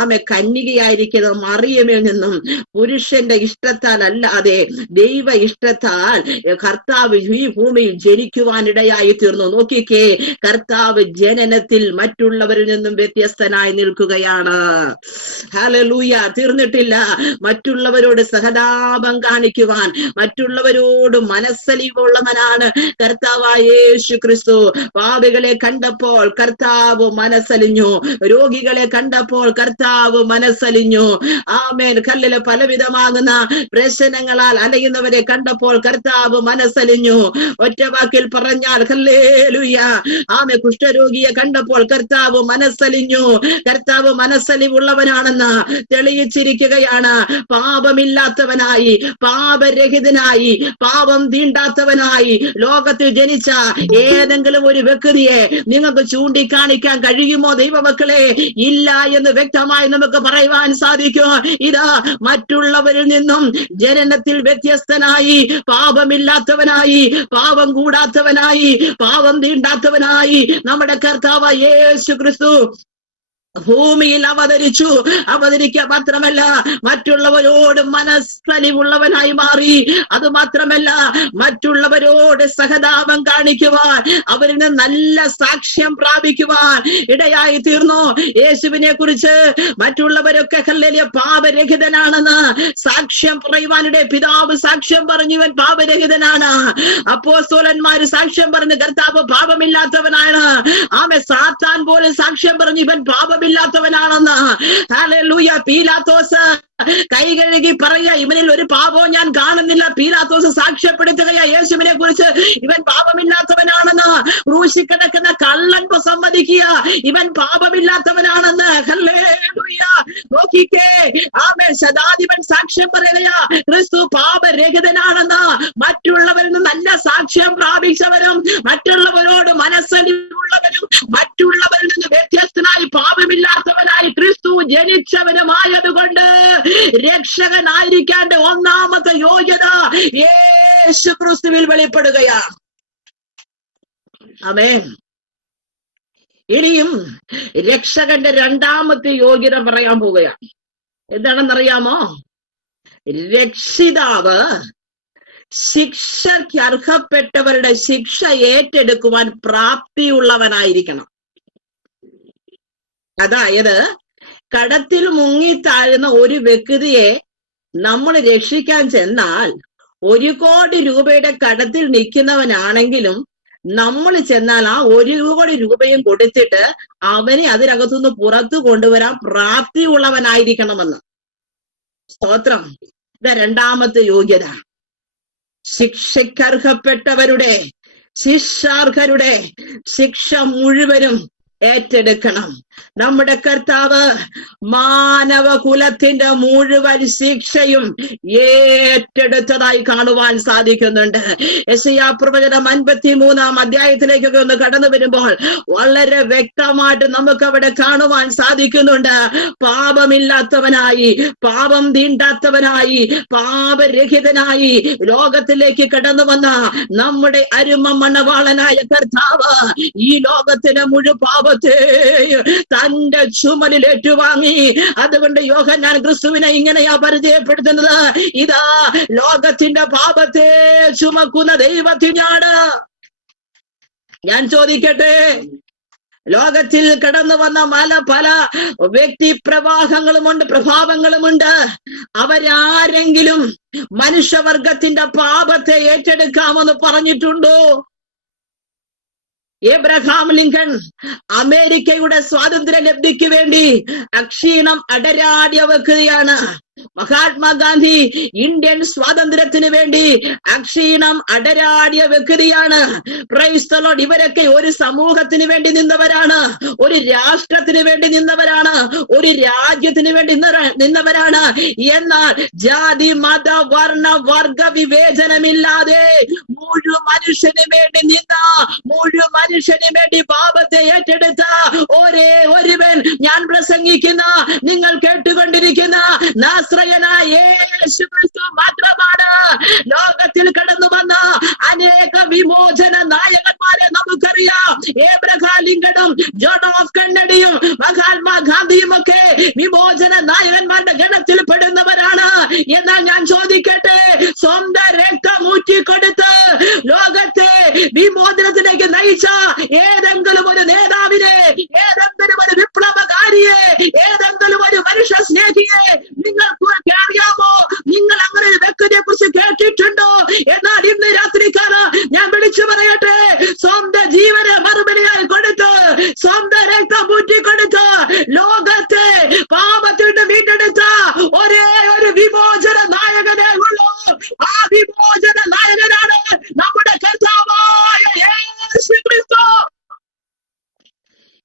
ആമേ, കന്യകയായിരിക്കുന്ന മറിയമിൽ നിന്നും പുരുഷന്റെ ഇഷ്ടത്താൽ അല്ലാതെ ദൈവ ഇഷ്ടത്താൽ കർത്താവ് ഈ ഭൂമിയിൽ ജനിക്കുവാനിടയായി തീർന്നു. നോക്കിക്കേ, കർത്താവ് ജനനത്തിൽ മറ്റുള്ളവരിൽ നിന്നും വ്യത്യസ്തനായി നിൽക്കുകയാണ്. ഹല്ലേലൂയ. തീർന്നിട്ടില്ല. മറ്റുള്ളവരോട് സഹതാപം കാണിക്കുവാൻ, മറ്റുള്ളവരോട് മനസ്സലിവുള്ളവനാണ് കർത്താവായ യേശു ക്രിസ്തു. പാപികളെ കണ്ടപ്പോൾ കർത്താവ് മനസ്സലിഞ്ഞു, രോഗികളെ കണ്ടപ്പോൾ കർത്താവ് മനസ്സലിഞ്ഞു. ആമേൻ. കല്ലില് പലവിധമാകുന്ന പ്രശ്നങ്ങളാൽ അലയുന്നവരെ കണ്ടപ്പോൾ കർത്താവ് മനസ്സലിഞ്ഞു. ഒറ്റ വാക്കിൽ പറഞ്ഞാൽ ഹല്ലേലൂയ. ആമേ, കുഷ്ഠരോഗിയെ കണ്ടപ്പോൾ കർത്താവ് മനസ്സലിഞ്ഞു. കർത്താവ് മനസ്സലിവുള്ളവനാണെന്ന് തെളിയിച്ചിരിക്കുകയാണ്. പാപമില്ലാത്തവനായി, പാപരഹിതനായി, പാപം തീണ്ടാത്തവനായി ലോകത്തിൽ ജനിച്ച ഏതെങ്കിലും ഒരു വ്യക്തിയെ നിങ്ങൾക്ക് ചൂണ്ടിക്കാണിക്കാൻ കഴിയുമോ ദൈവമക്കളെ? ഇല്ല എന്ന് വ്യക്തമായി നമുക്ക് പറയുവാൻ സാധിക്കും. ഇതാ മറ്റുള്ളവരിൽ നിന്നും ജനനത്തിൽ വ്യത്യസ്തനായി, പാപമില്ലാത്തവനായി, പാപം കൂടാത്തവനായി, പാപം തീണ്ടാത്തവനായി നമ്മുടെ കർത്താവ് യേശു ക്രിസ്തു ഭൂമിയിൽ അവതരിക്കുക മാത്രമല്ല, മറ്റുള്ളവരോട് മനസ്സലിവുള്ളവനായി മാറി. അത് മാത്രമല്ല, മറ്റുള്ളവരോട് സഹതാപം കാണിക്കുവാൻ, അവരിൽ നിന്ന് നല്ല സാക്ഷ്യം പ്രാപിക്കുവാൻ ഇടയായി തീർന്നു. യേശുവിനെ കുറിച്ച് മറ്റുള്ളവരൊക്കെ ഹല്ലേലൂയ പാപരഹിതനാണെന്ന് സാക്ഷ്യം പറയുവാനിടെ പിതാവ് സാക്ഷ്യം പറഞ്ഞു, ഇവൻ പാപരഹിതനാണ്. അപ്പോസ്തലന്മാര് സാക്ഷ്യം പറഞ്ഞു, കർത്താവ് പാപമില്ലാത്തവനാണ്. ആമേ, സാത്താൻ പോലും സാക്ഷ്യം പറഞ്ഞു, ഇവൻ പാപമില്ലാത്തവനാണെന്ന്. ഹല്ലേലൂയ. പീലാത്തോസ് കൈ കഴുകി പറയാ, ഇവനിൽ ഒരു പാപവും ഞാൻ കാണുന്നില്ല. പീലാത്തോസ് സാക്ഷ്യപ്പെടുത്തുകയാ യേശുവിനെ കുറിച്ച്, ഇവൻ പാപമില്ലാത്തവനാണെന്ന്. ക്രൂശിൽ കിടക്കുന്ന കള്ളൻ സമ്മതിക്കുക, ഇവൻ പാപമില്ലാത്തവനാണെന്ന്. ഹല്ലേലൂയ. നോക്കിക്കേ, ആമേൻ. ശതാധിപൻ സാക്ഷ്യം പറയുകയാ, ക്രിസ്തു പാപരഹിതനാണെന്ന്. മറ്റുള്ളവരിൽ നിന്ന് നല്ല സാക്ഷ്യം പ്രാപിച്ചവരും, മറ്റുള്ളവരോട് മനസ്സലിവുള്ളവരും, മറ്റുള്ളവരിൽ നിന്ന് വ്യത്യസ്തനായി പാപമില്ലാത്തവനായി ക്രിസ്തു ജനിച്ചവനുമായതുകൊണ്ട് രക്ഷകനായിരിക്കാന്റെ ഒന്നാമത്തെ യോഗ്യത യേശു ക്രിസ്തുവിൽ വെളിപ്പെടുകയാണ്. ആമേൻ. ഇനിയും രക്ഷകന്റെ രണ്ടാമത്തെ യോഗ്യത പറയാൻ പോവുകയാണ്. എന്താണെന്നറിയാമോ? രക്ഷിതാവ് ശിക്ഷയ്ക്ക് അർഹപ്പെട്ടവരുടെ ശിക്ഷ ഏറ്റെടുക്കുവാൻ പ്രാപ്തിയുള്ളവനായിരിക്കണം. അതായത്, കടത്തിൽ മുങ്ങിത്താഴുന്ന ഒരു വ്യക്തിയെ നമ്മൾ രക്ഷിക്കാൻ ചെന്നാൽ 1 കോടി രൂപയുടെ കടത്തിൽ നിൽക്കുന്നവനാണെങ്കിലും നമ്മൾ ചെന്നാൽ ആ 1 കോടി രൂപയും കൊടുത്തിട്ട് അവനെ അതിനകത്തുനിന്ന് പുറത്തു കൊണ്ടുവരാൻ പ്രാപ്തിയുള്ളവനായിരിക്കണമെന്ന്. സ്തോത്രം. ഇത് രണ്ടാമത്തെ യോഗ്യത. ശിക്ഷയ്ക്കർഹപ്പെട്ടവരുടെ, ശിക്ഷാർഹരുടെ ശിക്ഷ മുഴുവനും ഏറ്റെടുക്കണം. നമ്മുടെ കർത്താവ് മാനവകുലത്തിന്റെ മുഴുവൻ ശിക്ഷയും ഏറ്റെടുത്തതായി കാണുവാൻ സാധിക്കുന്നുണ്ട്. യെശയ്യാ പ്രവചനം 53-ാം അധ്യായത്തിലേക്കൊക്കെ ഒന്ന് കടന്നു വരുമ്പോൾ വളരെ വ്യക്തമായിട്ട് നമുക്ക് അവിടെ കാണുവാൻ സാധിക്കുന്നുണ്ട്. പാപമില്ലാത്തവനായി, പാപം തീണ്ടാത്തവനായി, പാപരഹിതനായി ലോകത്തിലേക്ക് കടന്നു വന്ന നമ്മുടെ അരുമ മണവാളനായ കർത്താവ് ഈ ലോകത്തിന് മുഴുവൻ പാപത്തെ തന്റെ ചുമലിൽ ഏറ്റുവാങ്ങി. അതുകൊണ്ട് യോഹന്നാൻ ക്രിസ്തുവിനെ ഇങ്ങനെയാ പരിചയപ്പെടുത്തുന്നത്, ഇതാ ലോകത്തിന്റെ പാപത്തെ ചുമക്കുന്ന ദൈവത്തിനാണ്. ഞാൻ ചോദിക്കട്ടെ, ലോകത്തിൽ കടന്നു വന്ന പല വ്യക്തി പ്രഭാവങ്ങളുമുണ്ട്. അവരാരെങ്കിലും മനുഷ്യവർഗത്തിന്റെ പാപത്തെ ഏറ്റെടുക്കാമെന്ന് പറഞ്ഞിട്ടുണ്ടോ? എബ്രഹാം ലിങ്കൺ അമേരിക്കയുടെ സ്വാതന്ത്ര്യ ലബ്ധിക്ക് വേണ്ടി അക്ഷീണം അടരാടിയ വ്യക്തിയാണ്. മഹാത്മാഗാന്ധി ഇന്ത്യൻ സ്വാതന്ത്ര്യത്തിന് വേണ്ടി അക്ഷീണം അടരാടിയ വ്യക്തിയാണ്. Price the Lord. ഇവരൊക്കെ ഒരു സമൂഹത്തിന് വേണ്ടി നിന്നവരാണ്, ഒരു രാഷ്ട്രത്തിന് വേണ്ടി നിന്നവരാണ്, ഒരു രാജ്യത്തിന് വേണ്ടി നിന്നവരാണ്. എന്നാൽ ജാതി, മത, വർണ്ണ, വർഗ വിവേചനമില്ലാതെ മുഴുവൻ മനുഷ്യന് വേണ്ടി മുഴുവൻ മനുഷ്യന് വേണ്ടി പാപത്തെ ഏറ്റെടുത്ത ഒരേ ഒരുവൻ, ഞാൻ പ്രസംഗിക്കുന്ന, നിങ്ങൾ കേട്ടുകൊണ്ടിരിക്കുന്ന നാസറേത്ത് നസ്രായനായ യേശു ക്രിസ്തു മാത്രമാണ് ലോകത്തിൽ കടന്നു വന്ന അനേക വിമോചന നായകന്മാരെ നമുക്കറിയാം. ഏബ്രഹാം ലിങ്കണും ജോൺ ഓഫ് കെന്നഡിയും മഹാത്മാഗാന്ധിയും ഒക്കെ വിമോചന നായകന്മാരുടെ ഗണത്തിൽ പെടുന്നവരാണ്. എന്നാൽ ഞാൻ ചോദിക്കട്ടെ, സ്വന്തം രക്തം ഊറ്റിക്കൊടുത്ത് ലോകത്തെ വിമോചനത്തിലേക്ക് നയിച്ച ഏതെങ്കിലും ഒരു നേതാവിനെ, ഏതെങ്കിലും ഒരു വിപ്ലവകാരിയെ, ഏതെങ്കിലും ഒരു മനുഷ്യ സ്നേഹിയെ നിങ്ങൾക്ക് അറിയാമോ? നിങ്ങൾ അങ്ങനെ ഒരു വ്യക്തിയെ കുറിച്ച് കേട്ടിട്ടുണ്ടോ? എന്നാൽ ഇന്ന് രാത്രിക്കാലം ഞാൻ വിളിച്ചു പറയട്ടെ, സ്വന്തം ജീവനെ മറുപടിയായി കൊടുത്ത്, സ്വന്തം രക്തം ഊറ്റിക്കൊടുത്ത് ലോകത്തെ പാപത്തിന്റെ വീണ്ടെടുത്ത ഒരേ ഒരു വിമോചന നായകനേ ഉള്ളൂ. ആ വിമോചന നായകനാണ് നമ്മുടെ കർത്താവായ യേശു ക്രിസ്തു.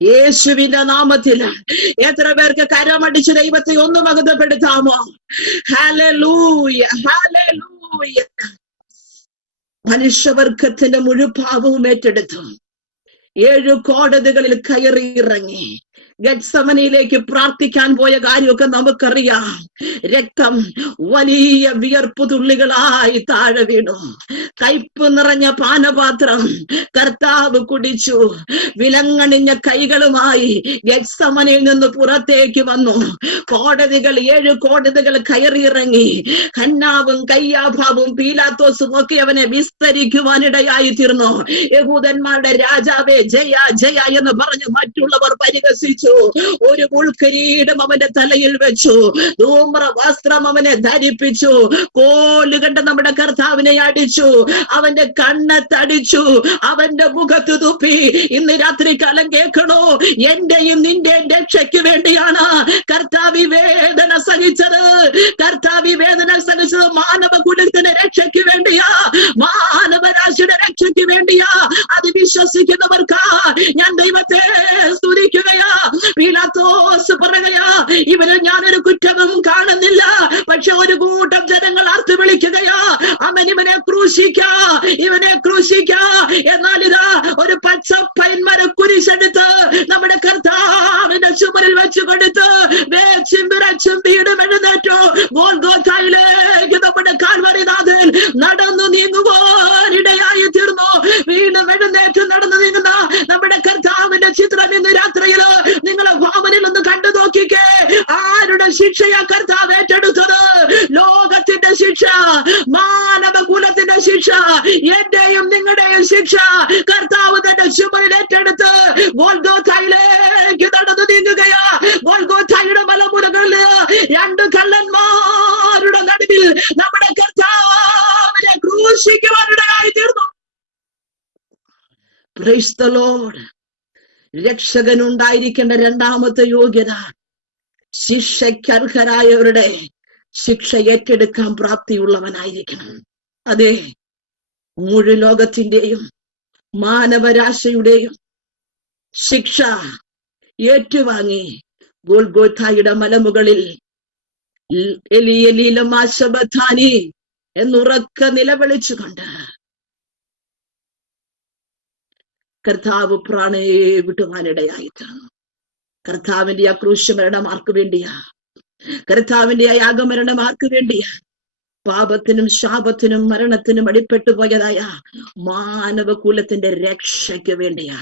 യേശുവിന്റെ നാമത്തിൽ എത്ര പേർക്ക് കരമടിച്ച് ദൈവത്തെ ഒന്ന് മഹത്വപ്പെടുത്താമോ? Hallelujah, hallelujah. മനുഷ്യവർഗത്തിന്റെ മുഴുഭാവവും ഏറ്റെടുത്തു 7 കോടതികളിൽ കയറിയിറങ്ങി ഗെത്സമനിയിലേക്ക് പ്രാർത്ഥിക്കാൻ പോയ കാര്യമൊക്കെ നമുക്കറിയാം. രക്തം വലിയ വിയർപ്പു തുള്ളികളായി താഴെ വീണു. കയ്പ് നിറഞ്ഞ പാനപാത്രം കർത്താവ് കുടിച്ചു. വിലങ്ങണിഞ്ഞ കൈകളുമായി ഗെത്സമനിയിൽ നിന്ന് പുറത്തേക്ക് വന്നു. കോടതികൾ 7 കോടതികൾ കയറിയിറങ്ങി. ഹന്നാവും കയ്യാഭാവും പീലാത്തോസും ഒക്കെ അവനെ വിസ്തരിക്കുവാനിടയായി തീർന്നു. യഹൂദന്മാരുടെ രാജാവേ ജയ ജയ എന്ന് പറഞ്ഞു മറ്റുള്ളവർ പരിഹസിച്ചു. ഒരു മുൾക്കിരീടം അവന്റെ തലയിൽ വെച്ചു. ധൂമ്ര വസ്ത്രം അവനെ ധരിപ്പിച്ചു. കോലുകണ്ട നമ്മുടെ കർത്താവിനെ അടിച്ചു. അവന്റെ കണ്ണത്തടിച്ചു. അവന്റെ മുഖത്ത് തുപ്പി. ഇന്ന് രാത്രികാലം കേൾക്കണോ? എന്റെയും നിന്റെയും രക്ഷയ്ക്ക് വേണ്ടിയാണ് കർത്താവ് വേദന സഹിച്ചത്. കർത്താവ് വേദന സഹിച്ചത് മാനവകുലത്തിന്റെ രക്ഷയ്ക്ക് വേണ്ടിയാ, മാനവരാശിയുടെ രക്ഷയ്ക്ക് വേണ്ടിയാ. അത് വിശ്വസിക്കുന്നവർക്കാ ഞാൻ ദൈവത്തെ സ്തുതിക്കുകയാ. പീലാത്തോസ് പറയുകയാ, ഇവന് ഞാനൊരു കുറ്റവും കാണുന്നില്ല. പക്ഷെ ഒരു കൂട്ടം ജനങ്ങൾ അർത്ഥ വിളിക്കുകയാ, അവൻ ഇവനെ ക്രൂശിക്ക, ഇവനെ ക്രൂശിക്ക. എന്നാൽ ഇതാ ഒരു പച്ച പൈന്മര കുരിശെടുത്ത് നമ്മുടെ കർത്താവിന്റെ ചുമരിൽ വെച്ചു കൊടുത്ത് വേച്ചും വീടും എഴുന്നേറ്റു. ഗോൽഗോഥയിലേക്ക് നമ്മുടെ കാൽവരിനാഥൻ നടന്നു നീങ്ങുവാനിടയായി തീർന്നു. വീണ്ടും എഴുന്നേറ്റ് നടന്നു നീങ്ങുന്ന നമ്മുടെ കർത്താവിന്റെ ചിത്രം ഇന്ന് രാത്രിയിൽ നിങ്ങളെ ഭാവനയിൽ ഒന്ന് കണ്ടു നോക്കിക്കേ. ആരുടെ ശിക്ഷയാ കർത്താവ് ഏറ്റെടുത്തത്? ലോകത്തിന്റെ ശിക്ഷ, മാനവകുലത്തിന്റെ ശിക്ഷ, എന്റെയും നിങ്ങളുടെയും ശിക്ഷ കർത്താവ് തന്റെ ചുമലിൽ ഏറ്റെടുത്ത് ഗോൽഗോഥയിലേക്ക് നടന്നു നീങ്ങുകയാ. ഗോൽഗോഥയുടെ മലമുറകളില് 2 കള്ളന്മാരുടെ നടുവിൽ നമ്മുടെ കർത്താവിനെ ക്രൂശിക്കുവാനിടയായി തീർന്നു. Price the Lord. രക്ഷകനുണ്ടായിരിക്കേണ്ട രണ്ടാമത്തെ യോഗ്യത, ശിക്ഷയ്ക്കർഹരായവരുടെ ശിക്ഷ ഏറ്റെടുക്കാൻ പ്രാപ്തിയുള്ളവനായിരിക്കണം. അതെ, മുഴു ലോകത്തിന്റെയും മാനവരാശിയുടെയും ശിക്ഷ ഏറ്റുവാങ്ങി ഗോൽഗോഥായുടെ മലമുകളിൽ എലി എലി ലമാ ശബഥാനി എന്നുറക്കെ നിലവിളിച്ചുകൊണ്ട് കർത്താവ് പ്രാണയെ വിട്ടുവാനിടയായിട്ട്. കർത്താവിന്റെ ആ ക്രൂശമരണം ആർക്ക് വേണ്ടിയാ? കർത്താവിന്റെ ആ യാഗമരണം ആർക്ക് വേണ്ടിയാ? പാപത്തിനും ശാപത്തിനും മരണത്തിനും അടിപ്പെട്ടു പോയതായ മാനവകുലത്തിന്റെ രക്ഷയ്ക്ക് വേണ്ടിയാ.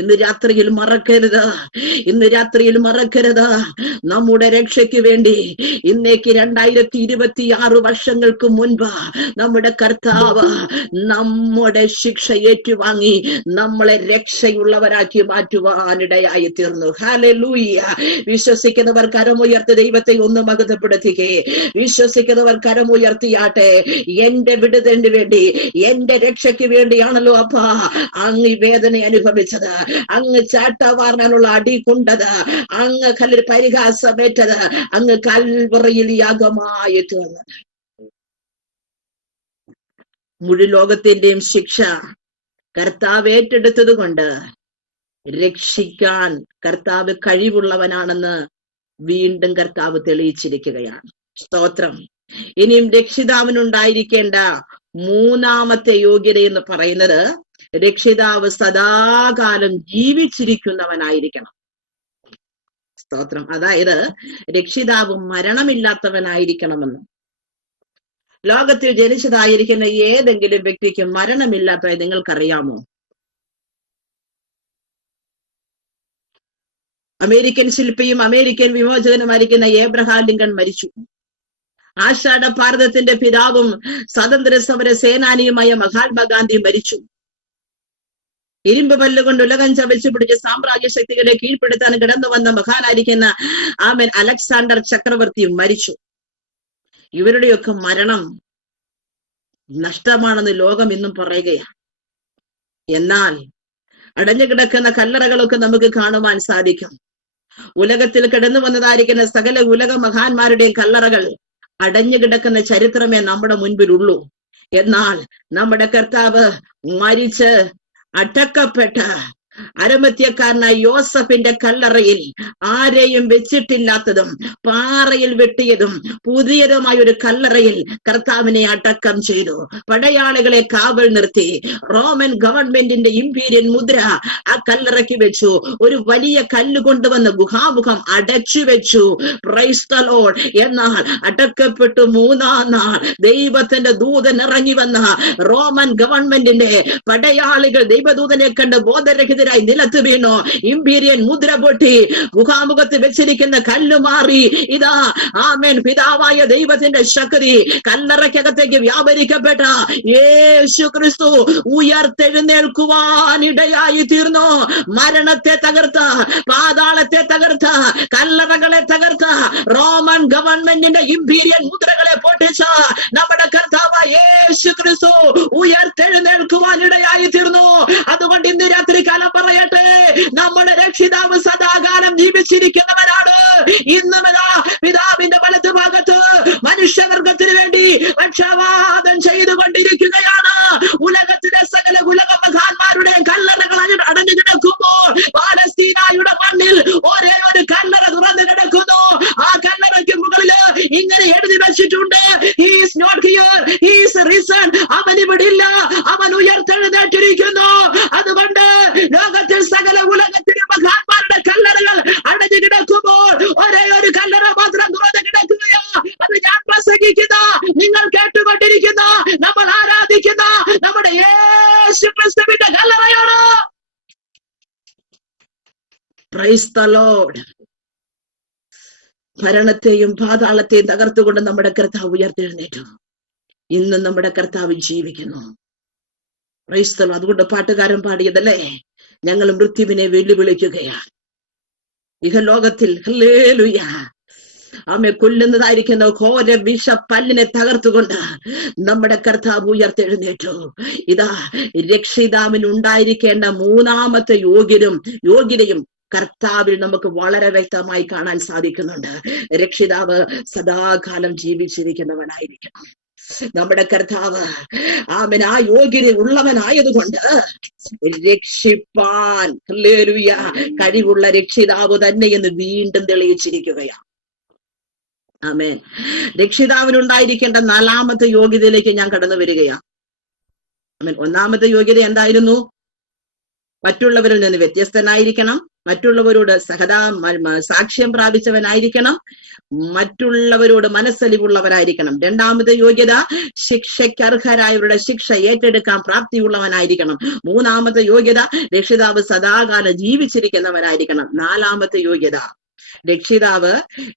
ഇന്ന് രാത്രിയിൽ മറക്കരുത്, ഇന്ന് രാത്രിയിൽ മറക്കരുത്. നമ്മുടെ രക്ഷയ്ക്ക് വേണ്ടി ഇന്നേക്ക് 2026 വർഷങ്ങൾക്ക് മുൻപ് നമ്മുടെ കർത്താവ് നമ്മുടെ ശിക്ഷ ഏറ്റുവാങ്ങി നമ്മളെ രക്ഷയുള്ളവരാക്കി മാറ്റുവാനിടയായി തീർന്നു. ഹല്ലേലൂയ. വിശ്വസിക്കുന്നവർ കരമുയർത്തി ദൈവത്തെ ഒന്ന് മഹത്വപ്പെടുത്തുകേ. വിശ്വസിക്കുന്നവർ കരമുയർത്തിയാട്ടെ. എന്റെ വിടുതലിന് വേണ്ടി, എന്റെ രക്ഷയ്ക്ക് വേണ്ടിയാണല്ലോ അപ്പാ അങ്ങ് ഈ വേദന അനുഭവിച്ചത്, അങ്ങ് ചാട്ടവാർന്നാനുള്ള അടി കൊണ്ടത്, അങ്ങ് കല്ലിൽ പരിഹാസമേറ്റത്, അങ്ങ് കൽവറിയിൽ യാഗമായി തീർന്നത്. മുഴു ലോകത്തിന്റെയും ശിക്ഷ കർത്താവ് ഏറ്റെടുത്തത് കൊണ്ട് രക്ഷിക്കാൻ കർത്താവ് കഴിവുള്ളവനാണെന്ന് വീണ്ടും കർത്താവ് തെളിയിച്ചിരിക്കുകയാണ്. സ്തോത്രം. ഇനിയും രക്ഷിതാവിനുണ്ടായിരിക്കേണ്ട മൂന്നാമത്തെ യോഗ്യത എന്ന് പറയുന്നത്, രക്ഷിതാവ് സദാകാലം ജീവിച്ചിരിക്കുന്നവനായിരിക്കണം. സ്തോത്രം. അതായത് രക്ഷിതാവ് മരണമില്ലാത്തവനായിരിക്കണമെന്ന്. ലോകത്തിൽ ജനിച്ചതായിരിക്കുന്ന ഏതെങ്കിലും വ്യക്തിക്ക് മരണമില്ലാത്തതായി നിങ്ങൾക്കറിയാമോ? അമേരിക്കൻ ശില്പിയും അമേരിക്കൻ വിമോചകനുമായിരിക്കുന്ന ഏബ്രഹാം ലിങ്കൺ മരിച്ചു. ആഷാഢ ഭാരതത്തിന്റെ പിതാവും സ്വാതന്ത്ര്യ സമര സേനാനിയുമായ മഹാത്മാഗാന്ധി മരിച്ചു. ഇരുമ്പ് പല്ലുകൊണ്ട് ഉലകം ചവച്ചു പിടിച്ച് സാമ്രാജ്യ ശക്തികളെ കീഴ്പ്പെടുത്താൻ കിടന്നു വന്ന മഹാനായിരിക്കുന്ന അലക്സാണ്ടർ ചക്രവർത്തിയും മരിച്ചു. ഇവരുടെയൊക്കെ മരണം നഷ്ടമാണെന്ന് ലോകം ഇന്നും പറയുകയാണ്. എന്നാൽ അടഞ്ഞു കിടക്കുന്ന കല്ലറകളൊക്കെ നമുക്ക് കാണുവാൻ സാധിക്കും. ഉലകത്തിൽ കിടന്നു വന്നതായിരിക്കുന്ന സകല ഉലക മഹാന്മാരുടെയും കല്ലറകൾ അടഞ്ഞു കിടക്കുന്ന ചരിത്രമേ നമ്മുടെ മുൻപിലുള്ളൂ. എന്നാൽ നമ്മുടെ കർത്താവ് മരിച്ച് അടക്കപ്പെട്ട അരമത്യക്കാരനായ യോസഫിന്റെ കല്ലറയിൽ ആരെയും വെച്ചിട്ടില്ലാത്തതും പാറയിൽ വെട്ടിയതും പുതിയതുമായ ഒരു കല്ലറയിൽ കർത്താവിനെ അടക്കം ചെയ്തു. പടയാളികളെ കാവൽ നിർത്തി. റോമൻ ഗവൺമെന്റിന്റെ ഇംപീരിയൻ മുദ്ര ആ കല്ലറയ്ക്ക് വെച്ചു. ഒരു വലിയ കല്ല് കൊണ്ടുവന്ന് ഗുഹാമുഖം അടച്ചു വെച്ചു. Price the Lord. എന്നാൽ അടക്കപ്പെട്ടു മൂന്നാം നാൾ ദൈവത്തിന്റെ ദൂതൻ ഇറങ്ങി വന്ന റോമൻ ഗവൺമെന്റിന്റെ പടയാളികൾ ദൈവദൂതനെ കണ്ട് ബോധരഹിത നിലത്ത് വീണു. ഇംപീരിയൻ മുദ്ര പൊട്ടി. മുഖാമുഖത്ത് വെച്ചിരിക്കുന്ന കല്ല് മാറി. ഇതാ ആമേൻ, പിതാവായ ദൈവത്തിന്റെ ശക്തി കല്ലറയ്ക്കകത്തേക്ക് വ്യാപരിക്കപ്പെട്ട യേശു ക്രിസ്തു ഉയർത്തെഴുന്നേൽക്കുവാൻ ഇടയായി തീർന്നു. മരണത്തെ തകർത്ത, പാതാളത്തെ തകർത്ത, കല്ലറകളെ തകർത്ത, റോമൻ ഗവൺമെന്റിന്റെ ഇംപീരിയൻ മുദ്രകളെ പൊട്ടിച്ച നമ്മുടെ കർത്താവായ യേശു ക്രിസ്തു ഉയർത്തെഴുന്നേൽക്കുവാൻ ഇടയായി തീർന്നു. അതുകൊണ്ട് ഇന്ന് രാത്രി കാലം പറയട്ടെ, നമ്മുടെ രക്ഷിതാവ് സദാകാലം ജീവിച്ചിരിക്കുന്നവനാണ്. ഇന്നും പിതാവിന്റെ വലതു ഭാഗത്ത് മനുഷ്യവർഗത്തിന് വേണ്ടി പക്ഷപാതം ചെയ്തുകൊണ്ടിരിക്കുകയാണ്. ഉലകത്തിലെ സകല ഉലക മഹാന്മാരുടെ കല്ലറകൾ അടഞ്ഞു കിടക്കുമ്പോൾ പാലസ്തീനായുടെ മണ്ണിൽ ഒരേ ഒരു കല്ലറ തുറന്നു കിടക്കുന്നു. ആ കല്ലറയ്ക്ക് മുകളില് ഇങ്ങനെ എഴുതി വെച്ചിട്ടുണ്ട്, he is not here, he is risen. അവൻ ഇവിടില്ല, അവൻ ഉയർത്തെഴുന്നേറ്റിരിക്കുന്നു. അതുകൊണ്ട് ലോകത്തിൽ സകല ഉലകത്തിലെ മഹാന്മാരുടെ കല്ലറകൾ അടഞ്ഞു കിടക്കുമ്പോൾ ഒരേ ഒരു കല്ലറ മാത്രം തുറന്നു കിടക്കുകയാ. അത് ഞാൻ പ്രസംഗിക്കുന്ന, നിങ്ങൾ കേട്ടുകൊണ്ടിരിക്കുന്ന, നമ്മൾ ആരാധിക്കുന്ന നമ്മുടെ യേശു ക്രിസ്തുവിന്റെ കല്ലറയാണ്. Praise the Lord. ഭരണത്തെയും പാതാളത്തെയും തകർത്തുകൊണ്ട് നമ്മുടെ കർത്താവ് ഉയർത്തെഴുന്നേറ്റു. ഇന്ന് നമ്മുടെ കർത്താവ് ജീവിക്കുന്നു. Praise the Lord. അതുകൊണ്ട് പാട്ടുകാരൻ പാടിയതല്ലേ, ഞങ്ങൾ മൃത്യുവിനെ വെല്ലുവിളിക്കുകയാണ്. ഇഹലോകത്തിൽ ഹല്ലേലൂയ ആമേ കൊല്ലുന്നതായിരിക്കുന്ന ഘോര വിഷ പല്ലിനെ തകർത്തുകൊണ്ട് നമ്മുടെ കർത്താവ് ഉയർത്തെഴുന്നേറ്റു. ഇതാ രക്ഷിതാവിന് ഉണ്ടായിരിക്കേണ്ട മൂന്നാമത്തെ യോഗ്യതയും കർത്താവിൽ നമുക്ക് വളരെ വ്യക്തമായി കാണാൻ സാധിക്കുന്നുണ്ട്. രക്ഷിതാവ് സദാകാലം ജീവിച്ചിരിക്കുന്നവനായിരിക്കണം. നമ്മുടെ കർത്താവ് ആമൻ ആ യോഗ്യത ഉള്ളവനായതുകൊണ്ട് രക്ഷിപ്പാൻ ഹല്ലേലൂയ കഴിവുള്ള രക്ഷിതാവ് തന്നെ എന്ന് വീണ്ടും തെളിയിച്ചിരിക്കുകയാണ്. ആമേൻ. രക്ഷിതാവിനുണ്ടായിരിക്കേണ്ട നാലാമത്തെ യോഗ്യതയിലേക്ക് ഞാൻ കടന്നു വരികയാണ്. ആമേൻ. ഒന്നാമത്തെ യോഗ്യത എന്തായിരുന്നു? മറ്റുള്ളവരിൽ നിന്ന് വ്യത്യസ്തനായിരിക്കണം, മറ്റുള്ളവരോട് സാക്ഷ്യം പ്രാപിച്ചവനായിരിക്കണം, മറ്റുള്ളവരോട് മനസ്സലിവുള്ളവനായിരിക്കണം. രണ്ടാമത്തെ യോഗ്യത ശിക്ഷയ്ക്കർഹരായവരുടെ ശിക്ഷ ഏറ്റെടുക്കാൻ പ്രാപ്തിയുള്ളവനായിരിക്കണം. മൂന്നാമത്തെ യോഗ്യത രക്ഷിതാവ് സദാകാലം ജീവിച്ചിരിക്കുന്നവനായിരിക്കണം. നാലാമത്തെ യോഗ്യത രക്ഷിതാവ്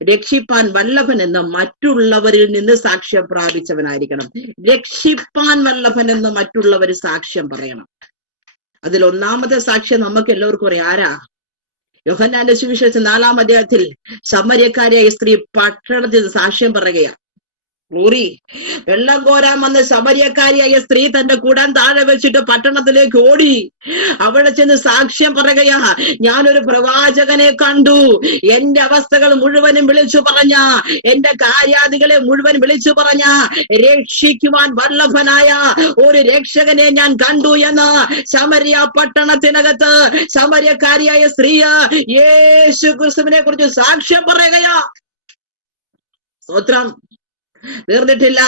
രക്ഷിപ്പാൻ വല്ലഭൻ എന്ന് മറ്റുള്ളവരിൽ നിന്ന് സാക്ഷ്യം പ്രാപിച്ചവനായിരിക്കണം. രക്ഷിപ്പാൻ വല്ലഭൻ എന്ന് മറ്റുള്ളവർ സാക്ഷ്യം പറയണം. അതിൽ ഒന്നാമത്തെ സാക്ഷ്യം നമുക്ക് എല്ലാവർക്കും അറിയാം. ആരാ? യോഹന്നാന്റെ സുവിശേഷം 4-ാം അധ്യായത്തിൽ ശമര്യക്കാരിയായ സ്ത്രീ പട്ടണത്തിൽ സാക്ഷ്യം പറയുകയാണ്. ഗ്ലോറി. വെള്ളം കോരാൻ വന്ന ശമര്യക്കാരിയായ സ്ത്രീ തന്റെ കുടം താഴെ വെച്ചിട്ട് പട്ടണത്തിലേക്ക് ഓടി. അവിടെ ചെന്ന് സാക്ഷ്യം പറയുകയാ, ഞാനൊരു പ്രവാചകനെ കണ്ടു, എന്റെ അവസ്ഥകൾ മുഴുവനും വിളിച്ചു പറഞ്ഞ, എന്റെ കാര്യാദികളെ മുഴുവൻ വിളിച്ചു പറഞ്ഞ, രക്ഷിക്കുവാൻ വല്ലഭനായ ഒരു രക്ഷകനെ ഞാൻ കണ്ടു എന്ന് ശമര്യ പട്ടണത്തിനകത്ത് ശമര്യക്കാരിയായ സ്ത്രീ യേശു ക്രിസ്തുവിനെ കുറിച്ച് സാക്ഷ്യം പറയുകയാ. സ്തോത്രം. തീർന്നിട്ടില്ല.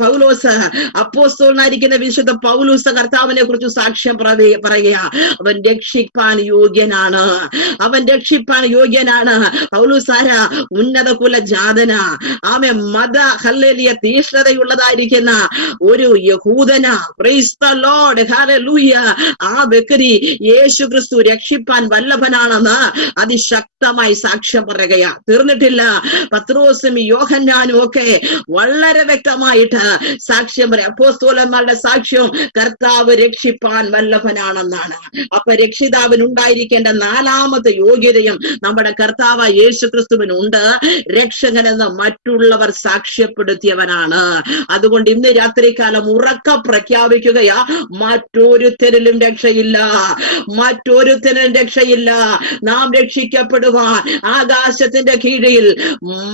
പൗലോസ്, അപ്പോസ്തലനായിരിക്കുന്ന വിശുദ്ധ പൗലോസ് കർത്താവിനെ കുറിച്ച് സാക്ഷ്യം പറയുക, അവൻ രക്ഷിപ്പാൻ യോഗ്യനാണ്, അവൻ രക്ഷിപ്പാൻ യോഗ്യനാണ്. പൗലോസ് ആരാ? ഉന്നത കുല ജാതന, ആമേ മത ഹല്ലേലൂയ തീഷ്ണതയുള്ളതായിരിക്കുന്ന ഒരു യഹൂദന. പ്രൈസ് ദി ലോർഡ്, ഹല്ലേലൂയ. ആ വ്യക്തി യേശു ക്രിസ്തു രക്ഷിപ്പാൻ വല്ലഭനാണെന്ന് അതിശക്തമായി സാക്ഷ്യം പറയുകയാ. തീർന്നിട്ടില്ല. പത്രോസും യോഹന്നാനും ഒക്കെ വളരെ വ്യക്തമായിട്ട് സാക്ഷ്യം പറയാം. അപ്പോസ്തലന്മാരുടെ സാക്ഷ്യം കർത്താവ് രക്ഷിപ്പാൻ വല്ലഭനാണെന്നാണ്. അപ്പൊ രക്ഷിതാവിന് ഉണ്ടായിരിക്കേണ്ട നാലാമത്തെ യോഗ്യതയും നമ്മുടെ കർത്താവ് യേശു ക്രിസ്തുവിനുണ്ട്. രക്ഷകനെന്ന് മറ്റുള്ളവർ സാക്ഷ്യപ്പെടുത്തിയവനാണ്. അതുകൊണ്ട് ഇന്ന് രാത്രികാലം ഉറക്ക പ്രഖ്യാപിക്കുകയാ, മറ്റൊരുത്തരിലും രക്ഷയില്ല, മറ്റൊരുത്തരിലും രക്ഷയില്ല. നാം രക്ഷിക്കപ്പെടുവാൻ ആകാശത്തിന്റെ കീഴിൽ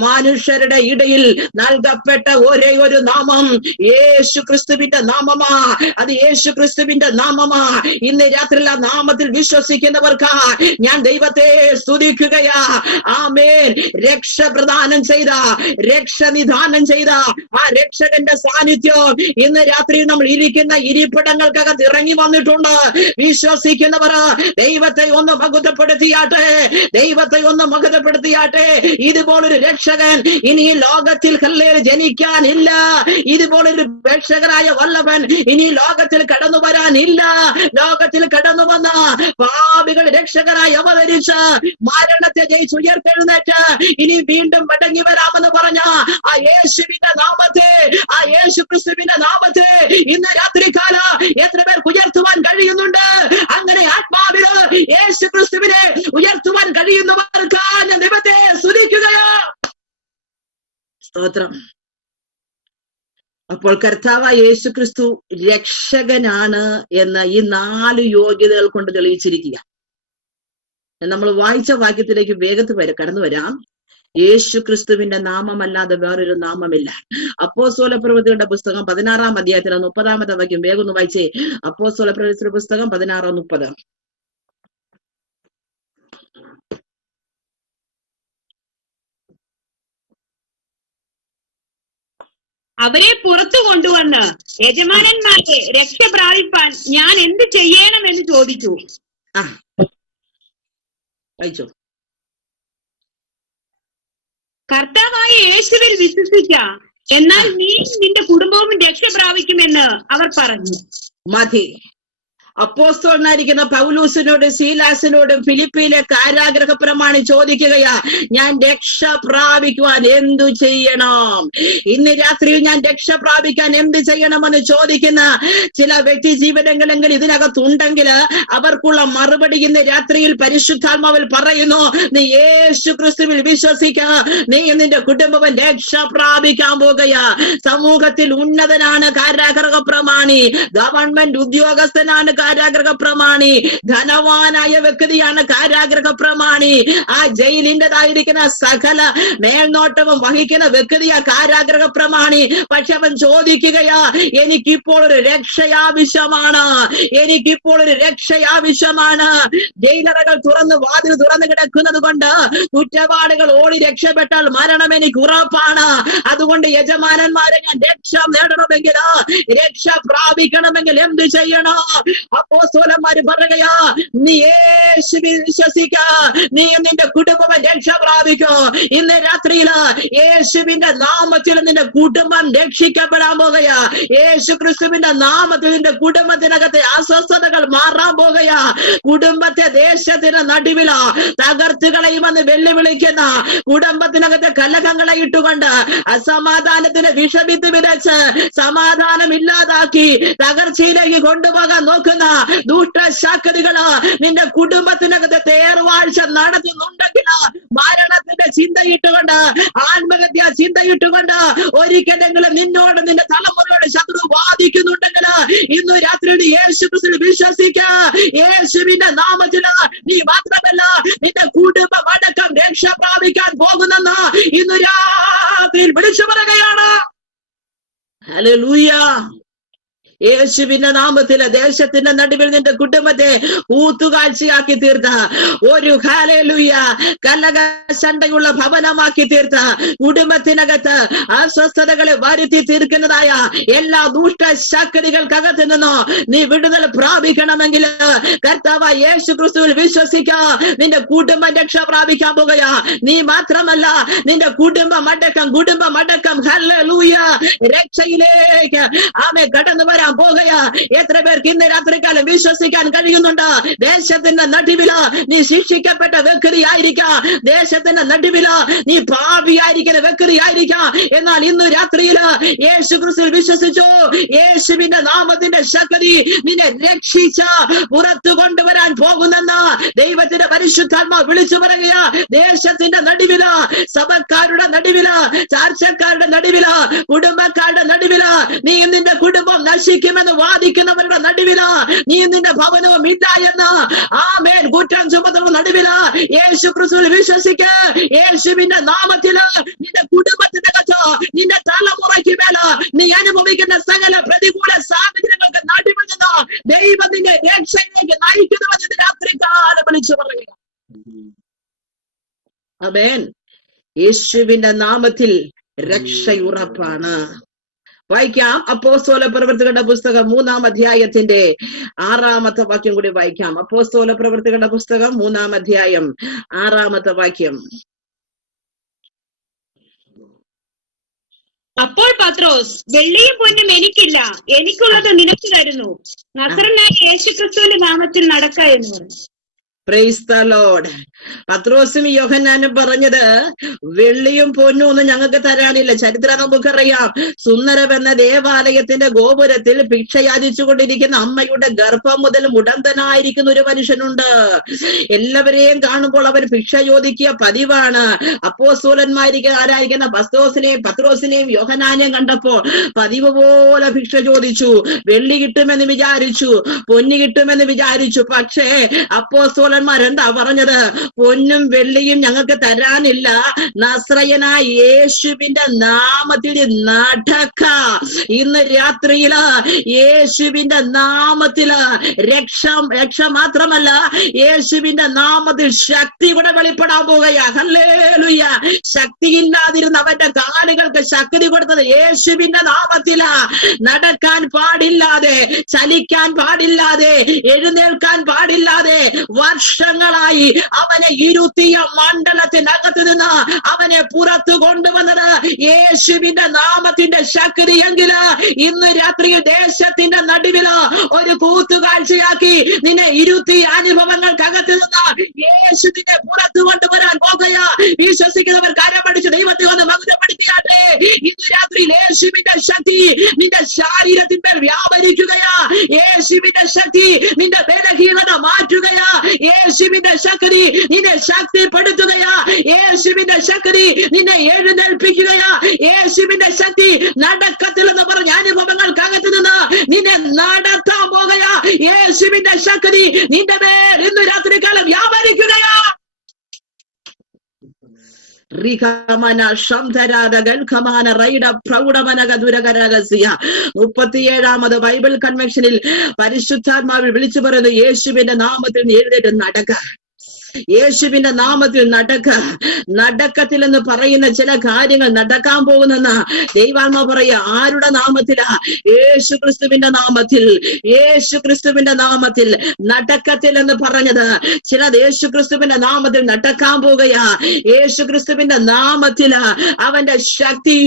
മനുഷ്യരുടെ ഇടയിൽ നൽകപ്പെട്ട ഒരേ ഒരു നാമം യേശു ക്രിസ്തുവിന്റെ നാമമാ. അത് യേശു ക്രിസ്തുവിന്റെ നാമമാ. ഇന്ന് രാത്രി ആ നാമത്തിൽ വിശ്വസിക്കുന്നവർക്ക് ഞാൻ ദൈവത്തെ സ്തുതിക്കുകയാ. ആമേൻ. രക്ഷ പ്രദാനം ചെയ്ത, രക്ഷ നിദാനം ചെയ്ത ആ രക്ഷകന്റെ സാന്നിധ്യം ഇന്ന് രാത്രി നമ്മൾ ഇരിക്കുന്ന ഇരിപ്പിടങ്ങൾക്കകത്ത് ഇറങ്ങി വന്നിട്ടുണ്ട്. വിശ്വസിക്കുന്നവർ ദൈവത്തെ ഒന്ന് മഹത്വപ്പെടുത്തിയാട്ടെ, ദൈവത്തെ ഒന്ന് മഹത്വപ്പെടുത്തിയാട്ടെ. ഇതുപോലൊരു രക്ഷകൻ ഇനി ലോകത്തിൽ ജനിക്കാനില്ല. ഇതുപോലൊരു രക്ഷകനായ വല്ലഭൻ ഇനി ലോകത്തിൽ കടന്നു വരാനില്ല. ലോകത്തിൽ കടന്നു വന്ന പാപികൾ രക്ഷകനായി അവതരിച്ച് മരണത്തെ ജയിച്ച് ഉയർത്തെഴുന്നേറ്റ് ഇനി വീണ്ടും മടങ്ങി വരാമെന്ന് പറഞ്ഞ ആ യേശുവിന്റെ നാമത്തെ, ആ യേശു ക്രിസ്തുവിന്റെ നാമത്തെ ഇന്ന് രാത്രികാല എത്ര പേർക്ക് ഉയർത്തുവാൻ കഴിയുന്നുണ്ട്? അങ്ങനെ ആത്മാവില് യേശു ക്രിസ്തുവിനെ ഉയർത്തുവാൻ കഴിയുന്നവർക്ക് ഞാൻ ദൈവത്തെ സ്തുതിക്കുകയോ. സ്തോത്രം. അപ്പോൾ കർത്താവ് യേശു ക്രിസ്തു രക്ഷകനാണ് എന്ന് ഈ 4 യോഗ്യതകൾ കൊണ്ട് തെളിയിച്ചിരിക്കുക. നമ്മൾ വായിച്ച വാക്യത്തിലേക്ക് വേഗത്തിൽ കടന്നു വരാം. യേശു ക്രിസ്തുവിന്റെ നാമമല്ലാതെ വേറൊരു നാമമില്ല. അപ്പോസ്തലപ്രവൃത്തികളുടെ പുസ്തകം 16-ാം അധ്യായത്തിലെ 30-ാമത്തെ വാക്യം വേഗം ഒന്ന് വായിച്ചേ. അപ്പോസ്തലപ്രവൃത്തിയുടെ പുസ്തകം 16:30. അവരെ പുറത്തു കൊണ്ടുവന്ന് യജമാനന്മാരെ രക്ഷ പ്രാപിപ്പാൻ ഞാൻ എന്ത് ചെയ്യണമെന്ന് ചോദിച്ചു. കർത്താവായ യേശുവിൽ വിശ്വസിക്ക, എന്നാൽ നീ നിന്റെ കുടുംബവും രക്ഷ പ്രാപിക്കുമെന്ന് അവർ പറഞ്ഞു. മതി. അപ്പോസ്തലനായിരിക്കുന്ന പൗലൂസിനോടും ശീലാസിനോടും ഫിലിപ്പിയിലെ കാരാഗ്രഹപ്രമാണി ചോദിക്കുകയാ, ഞാൻ രക്ഷ പ്രാപിക്കുവാൻ എന്തു ചെയ്യണം? ഇന്ന് രാത്രിയിൽ ഞാൻ രക്ഷ പ്രാപിക്കാൻ എന്ത് ചെയ്യണമെന്ന് ചോദിക്കുന്ന ചില വ്യക്തി ജീവനങ്ങളെങ്കിൽ ഇതിനകത്തുണ്ടെങ്കിൽ അവർക്കുള്ള മറുപടി ഇന്ന് രാത്രിയിൽ പരിശുദ്ധാത്മാവിൽ പറയുന്നു, നീ യേശു ക്രിസ്തുവിൽ വിശ്വസിക്ക, നീ നിന്റെ കുടുംബം രക്ഷ പ്രാപിക്കാൻ പോകുകയാ. സമൂഹത്തിൽ ഉന്നതനാണ് കാരാഗ്രഹപ്രമാണി, ഗവൺമെന്റ് ഉദ്യോഗസ്ഥനാണ് കാരാഗ്രഹ പ്രമാണി, ധനവാനായ വ്യക്തിയാണ് കാരാഗ്രഹ പ്രമാണി, ആ ജയിലിൻ്റെതായിരിക്കുന്ന സകല മേൽനോട്ടവും വഹിക്കുന്ന വ്യക്തിയാ കാരാഗ്രഹ പ്രമാണി. പക്ഷെ അവൻ ചോദിക്കുകയാ, എനിക്കിപ്പോൾ ഒരു രക്ഷയാവശ്യമാണ്, എനിക്കിപ്പോൾ ഒരു രക്ഷയാവശ്യമാണ്. ജയിലറകൾ വാതിൽ തുറന്നു കിടക്കുന്നത് കൊണ്ട് കുറ്റവാളികൾ ഓടി രക്ഷപ്പെട്ടാൽ മരണം എനിക്ക് ഉറപ്പാണ്. അതുകൊണ്ട് യജമാനന്മാരെ ഞാൻ രക്ഷ നേടണമെങ്കിൽ, രക്ഷ പ്രാപിക്കണമെങ്കിൽ എന്ത് ചെയ്യണോ? അപ്പോസ്തലന്മാര് പറയുകയാ, നീ യേശുവിൽ വിശ്വസിക്ക, നീ നിന്റെ കുടുംബം രക്ഷ പ്രാപിക്കോ. ഇന്ന് രാത്രിയില് യേശുവിന്റെ നാമത്തിൽ നിന്റെ കുടുംബം രക്ഷിക്കപ്പെടാൻ പോകുകയാ. യേശു ക്രിസ്തുവിന്റെ നാമത്തിൽ നിന്റെ കുടുംബത്തിനകത്തെ അസ്വസ്ഥതകൾ മാറാൻ പോകുകയാ. കുടുംബത്തെ ദേശത്തിന് നടുവില് തകർത്ത് കളയുമെന്ന് വെല്ലുവിളിക്കുന്ന, കുടുംബത്തിനകത്തെ കലഹങ്ങളെ ഇട്ടുകൊണ്ട് അസമാധാനത്തിന് വിഷവിത്ത് വിതച്ച് സമാധാനം ഇല്ലാതാക്കി തകർച്ചയിലേക്ക് കൊണ്ടുപോകാൻ നോക്കുന്ന ദുഷ്ടശക്തികള് നിന്റെ കുടുംബത്തിനകത്ത് തേർവാഴ്ച നടത്തുന്നുണ്ടെങ്കിൽ, മരണത്തിന്റെ ചിന്തയിട്ടുകൊണ്ട്, ആത്മഹത്യ ചിന്തയിട്ടുകൊണ്ട് ഒരിക്കലെങ്കിലും നിന്നോട് നിന്റെ തലമുറയോട് ശത്രു വാദിക്കുന്നുണ്ടെങ്കിൽ ഇന്ന് രാത്രിയിൽ യേശു ക്രിസ്തുവിൽ വിശ്വസിക്ക. യേശുവിന്റെ നാമത്തില് നീ മാത്രമല്ല നിന്റെ കുടുംബം അടക്കം രക്ഷ പ്രാപിക്കാൻ പോകുന്നെന്ന് ഇന്ന് രാത്രിയിൽ വിളിച്ചു പറയുകയാണ്. ഹല്ലേലൂയ. യേശുവിന്റെ നാമത്തില് ദേശത്തിന്റെ നടുവിൽ നിന്റെ കുടുംബത്തെ കൂത്തുകാഴ്ചയാക്കി തീർത്ത ഒരു ഹല്ലേലൂയ കലഹശണ്ടയുള്ള ഭവനമാക്കി തീർത്ത കുടുംബത്തിനകത്ത് അസ്വസ്ഥതകളെ വരുത്തി തീർക്കുന്നതായ എല്ലാ ദുഷ്ട ശക്തികൾക്കകത്ത് നിന്നോ നീ വിടുതൽ പ്രാപിക്കണമെങ്കിൽ കർത്താവായ യേശു ക്രിസ്തുവിൽ വിശ്വസിക്കുക. നിന്റെ കുടുംബം രക്ഷ പ്രാപിക്കാൻ പോകുക. നീ മാത്രമല്ല, നിന്റെ കുടുംബം അടക്കം ഹല്ലേലൂയ രക്ഷയിലേക്ക് ആമേൻ കടന്നു വരാൻ പോകുക. എത്ര പേർക്ക് ഇന്ന് രാത്രികാലം വിശ്വസിക്കാൻ കഴിയുന്നുണ്ട്? ദേശത്തിന്റെ നടുവില് നീ ശിക്ഷിക്കപ്പെട്ട വ്യക്തിയായിരിക്കാം, ദേശത്തിന്റെ നടുവില് നീ പാപിയായിരിക്കുന്ന വ്യക്തിയായിരിക്കാം. എന്നാൽ ഇന്ന് രാത്രിയില് യേശു ക്രിസ്തുവിൽ വിശ്വസിച്ചു, യേശുവിന്റെ നാമത്തിന്റെ ശക്തി നിന്നെ രക്ഷിച്ച പുറത്തു കൊണ്ടുവരാൻ പോകുന്നെന്ന് ദൈവത്തിന്റെ പരിശുദ്ധാത്മാവ് വിളിച്ചു പറയുക. ദേശത്തിന്റെ നടുവില്, സഭക്കാരുടെ നടുവില്, ചാർച്ചക്കാരുടെ നടുവില്, കുടുംബക്കാരുടെ നടുവില്, നീ നിന്റെ കുടുംബം നശിക്കുമെന്ന് വാദിക്കുന്നവരുടെ നടുവില്, നീ നിന്റെ ഭവനവും ഇല്ല എന്ന് ആമേൻ കുറ്റം ചുമത്തുന്ന നടുവില് യേശു ക്രിസ്തുവിൽ വിശ്വസിക്ക. യേശുവിന്റെ നാമത്തില് നിന്റെ കുടുംബത്തിനകത്ത്, നിന്റെ തലമുറയ്ക്ക് മേല് നീ അനുഭവിക്കുന്ന സകല പ്രതികൂല സാഹചര്യങ്ങൾക്ക് നടുവിൽ നിന്ന് ദൈവത്തിന്റെ രക്ഷയിലേക്ക് നയിക്കുന്നുവെന്ന് രാത്രികാലം വിളിച്ചു പറയുക. ആമേൻ. യേശുവിന്റെ നാമത്തിൽ രക്ഷയുറപ്പാണ്. വായിക്കാം. അപ്പോസ്തല പ്രവൃത്തികളുടെ പുസ്തകം 3-ാം അധ്യായത്തിന്റെ 6-ാമത്തെ വാക്യം കൂടി വായിക്കാം. അപ്പോസ്തല പ്രവൃത്തികളുടെ പുസ്തകം 3-ാം അധ്യായം 6-ാമത്തെ വാക്യം. അപ്പോൾ പത്രോസ്, വെള്ളിയും പൊന്നും എനിക്കില്ല, എനിക്കുള്ളത് നിനക്ക് തരുന്നു, നസറനായ യേശുക്രിസ്തുവിന്റെ നാമത്തിൽ നടക്ക എന്ന് പറഞ്ഞു. Price the Lord. പത്രോസും യോഹന്നാനും പറഞ്ഞത്, വെള്ളിയും പൊന്നും ഒന്നും ഞങ്ങൾക്ക് തരാനില്ല. ചരിത്രം നമുക്കറിയാം. സുന്ദരം എന്ന ദേവാലയത്തിന്റെ ഗോപുരത്തിൽ ഭിക്ഷ യാചിച്ചുകൊണ്ടിരിക്കുന്ന അമ്മയുടെ ഗർഭം മുതൽ മുടന്തനായിരിക്കുന്ന ഒരു മനുഷ്യനുണ്ട്. എല്ലാവരെയും കാണുമ്പോൾ അവൻ ഭിക്ഷ ചോദിക്കുക പതിവാണ്. അപ്പോസ്തലന്മാരായിരിക്കുന്ന പത്രോസിനെയും യോഹന്നാനെയും കണ്ടപ്പോൾ പതിവ് പോലെ ഭിക്ഷ ചോദിച്ചു. വെള്ളി കിട്ടുമെന്ന് വിചാരിച്ചു, പൊന്നു കിട്ടുമെന്ന് വിചാരിച്ചു. പക്ഷേ എന്താ പറഞ്ഞത്? പൊന്നും വെള്ളിയും ഞങ്ങൾക്ക് തരാനില്ല, നസ്രയനായ യേശുവിന്റെ നാമത്തിൽ നടക്ക. ഇന്ന് രാത്രിയില് യേശുവിന്റെ നാമത്തില് രക്ഷ മാത്രമല്ല, യേശുവിന്റെ നാമത്തിൽ ശക്തി കൂടെ വെളിപ്പെടാൻ പോകുകയാ. ഹല്ലേലൂയ. ശക്തിയില്ലാതിരുന്ന അവന്റെ കാലുകൾക്ക് ശക്തി കൊടുത്തത് യേശുവിന്റെ നാമത്തില്. നടക്കാൻ പാടില്ലാതെ, ചലിക്കാൻ പാടില്ലാതെ, എഴുന്നേൽക്കാൻ പാടില്ലാതെ വർഷങ്ങളായി അവനെ ഇരുത്തിയ മണ്ഡലത്തിനകത്ത് നിന്ന് അവനെ പുറത്തു കൊണ്ടുവന്നത് യേശുവിന്റെ നാമത്തിന്റെ ശക്തിയെങ്കില് ഇന്ന് രാത്രി ദേശത്തിന്റെ നടുവില് ഒരു കൂത്തുകാഴ്ചയാക്കി നിന്നെ ഇരുത്തിയ അനുഭവങ്ങൾക്കകത്ത് നിന്ന് യേശുവിനെ പുറത്തു കൊണ്ടുവരാൻ പോകുക. വിശ്വസിക്കുന്നവർ കരമടിച്ച് ദൈവത്തെ ഒന്ന് മകുതപ്പെടുത്തിയാട്ടെ. ഇന്ന് രാത്രി യേശുവിന്റെ ശക്തി നിന്റെ ശരീരത്തിന്മേൽ വ്യാപരിക്കുകയാ. യേശുവിന്റെ ശക്തി നിന്റെ ബലഹീനത മാറ്റുകയാ. യേശുവിന്റെ ശക്തി നിന്നെ ശക്തിപ്പെടുത്തുകയാ. യേശുവിന്റെ ശക്തി നിന്നെ എഴുന്നേൽപ്പിക്കുകയാ. യേശുവിന്റെ ശക്തി നടക്കത്തിൽ എന്ന് പറഞ്ഞ അനുഭവങ്ങൾക്കകത്ത് നിന്ന് നിന്നെ നടത്താൻ പോകുകയാ. യേശുവിന്റെ ശക്തി നിന്റെ മേൽ ഇന്ന് രാത്രികാലം വ്യാപരിക്കുകയാ. 37ാമത് ബൈബിൾ കൺവെൻഷനിൽ പരിശുദ്ധാത്മാവിൽ വിളിച്ചു പറയുന്നു, യേശുവിന്റെ നാമത്തിൽ എഴുന്നേറ്റ് നടക്ക. യേശുവിന്റെ നാമത്തിൽ നടക്കത്തിൽ എന്ന് പറയുന്ന ചില കാര്യങ്ങൾ നടക്കാൻ പോകുന്നെന്ന് ദൈവാത്മാ പറയുക. ആരുടെ നാമത്തിലാ? യേശു ക്രിസ്തുവിന്റെ നാമത്തിൽ. യേശു ക്രിസ്തുവിന്റെ നാമത്തിൽ നടക്കത്തിൽ എന്ന് പറഞ്ഞത് ചിലത് യേശു ക്രിസ്തുവിന്റെ നാമത്തിൽ നടക്കാൻ പോകുകയാ. യേശു ക്രിസ്തുവിന്റെ നാമത്തില് അവന്റെ ശക്തി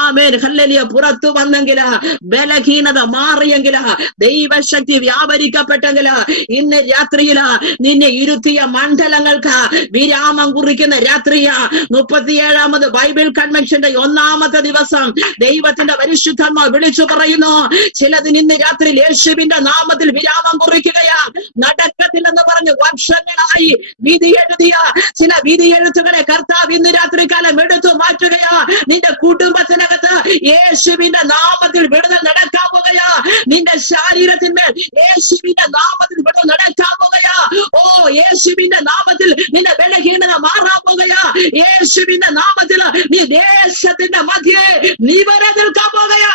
ആമേൻ ഹല്ലേലൂയ പുറത്തു വന്നെങ്കില്, ബലഹീനത മാറിയെങ്കില്, ദൈവശക്തി വ്യാപരിക്കപ്പെട്ടെങ്കില്, ഇന്ന് രാത്രിയില് നിന്നെ ഇരുത്തിയ മണ്ഡലങ്ങൾക്ക് വിരാമം കുറിക്കുന്ന രാത്രിയാ. 37ാമത് ബൈബിൾ കൺവെൻഷന്റെ 1ാമത്തെ ദിവസം ദൈവത്തിന്റെ പരിശുദ്ധാത്മാവ് വിളിച്ചു പറയുന്നു, ചിലതിന് ഇന്ന് രാത്രി യേശുവിന്റെ നാമത്തിൽ വിരാമം കുറിക്കുകയാ. നടക്കത്തിൽ എന്ന് പറഞ്ഞ് വർഷങ്ങളായി വിധി എഴുതിയ ചില വിധി എഴുത്തുകളെ കർത്താവ് ഇന്ന് രാത്രികാലം എടുത്തു മാറ്റുകയാ. നിന്റെ കുടുംബത്തിനകത്ത് യേശുവിന്റെ നാമത്തിൽ വിടുതൽ നടക്കാൻ പോകുകയാ. നിന്റെ ശരീരത്തിന്മേൽ യേശുവിന്റെ നാമത്തിൽ വിടുതൽ നടക്കാൻ പോകുകയാ. ഓ, യേശുവിന്റെ നാമത്തിൽ നിന്റെ ബലഹീനത മാറാൻ പോകുകയാ. യേശുവിന്റെ നാമത്തിൽ നീ ദേശത്തിന്റെ മധ്യേ നിവരെ നിൽക്കാൻ പോകുകയാ.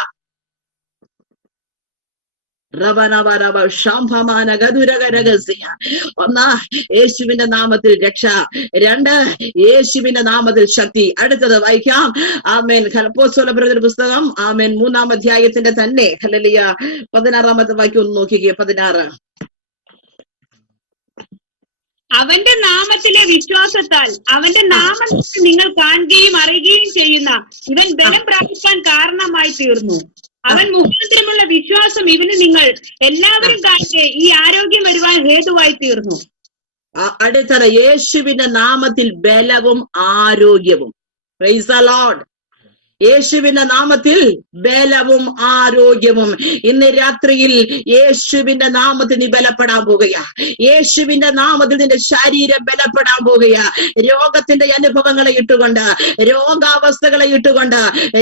ഒന്ന്, യേശുവിന്റെ നാമത്തിൽ രക്ഷ. രണ്ട്, യേശുവിന്റെ നാമത്തിൽ ശക്തി. അടുത്തത് വായിക്കാം. ആമേൻ. അപ്പോസ്തലപ്രവൃത്തിയുടെ പുസ്തകം ആമേൻ 3-ാം അധ്യായത്തിന്റെ തന്നെ ഹല്ലേലൂയ 16-ാമത്തെ വാക്യം ഒന്ന് നോക്കിക്കേ. 16. അവന്റെ നാമത്തിലെ വിശ്വാസത്താൽ അവന്റെ നാമത്തിൽ നിങ്ങൾ കാണുകയും അറിയുകയും ചെയ്യുന്ന ഇവൻ ബലം പ്രാപിക്കാൻ കാരണമായി തീർന്നു. അവൻ മുഖാന്തരമുള്ള വിശ്വാസം ഇവന് നിങ്ങൾ എല്ലാവരും കാണെ ഈ ആരോഗ്യം വരുവാൻ ഹേതുവായി തീർന്നു. അടുത്തത്, യേശുവിന്റെ നാമത്തിൽ ബലവും ആരോഗ്യവും. Price the Lord. യേശുവിന്റെ നാമത്തിൽ ബലവും ആരോഗ്യവും. ഇന്ന് രാത്രിയിൽ യേശുവിന്റെ നാമത്തിൽ നീ ബലപ്പെടാൻ പോകുകയാ. യേശുവിന്റെ നാമത്തിൽ നിന്റെ ശരീരം ബലപ്പെടാൻ പോകുകയാ. രോഗത്തിന്റെ അനുഭവങ്ങളെ ഇട്ടുകൊണ്ട്, രോഗാവസ്ഥകളെ ഇട്ടുകൊണ്ട്,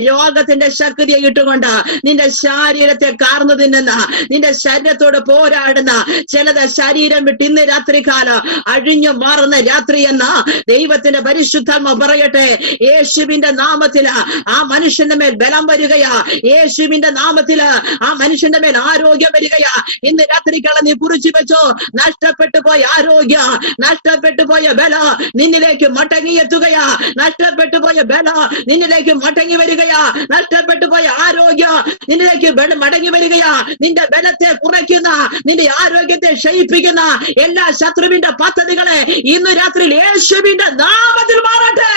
രോഗത്തിന്റെ ശക്തിയെ ഇട്ടുകൊണ്ട് നിന്റെ ശരീരത്തെ കാർന്നു തിന്നുന്ന, നിന്റെ ശരീരത്തോട് പോരാടുന്ന ചിലത് ശരീരം വിട്ട് ഇന്ന് രാത്രികാലം അഴിഞ്ഞു മാറുന്ന രാത്രി എന്ന ദൈവത്തിന്റെ പരിശുദ്ധാത്മ പറയട്ടെ. യേശുവിന്റെ നാമത്തില് ആ മനുഷ്യന്റെ മേൽ ബലം വരികയാ. യേശുവിന്റെ നാമത്തില് ആ മനുഷ്യന്റെ മേൽ ആരോഗ്യം വരികയാ. ഇന്ന് രാത്രിക്കാലം നീ കുറിച്ചു വെച്ചോ. നഷ്ടപ്പെട്ടു പോയ ആരോഗ്യ, നഷ്ടപ്പെട്ടു പോയ ബല നിന്നിലേക്ക് മടങ്ങിയെത്തുകയാ. നഷ്ടപ്പെട്ടു പോയ ബല നിന്നിലേക്ക് മടങ്ങി വരികയാ. നഷ്ടപ്പെട്ടു പോയ ആരോഗ്യ നിന്നിലേക്ക് മടങ്ങി വരികയാ. നിന്റെ ബലത്തെ കുറയ്ക്കുന്ന, നിന്റെ ആരോഗ്യത്തെ ക്ഷയിപ്പിക്കുന്ന എല്ലാ ശത്രുവിന്റെ പദ്ധതികളെ ഇന്ന് രാത്രിയിൽ യേശുവിന്റെ നാമത്തിൽ മാറട്ടെ.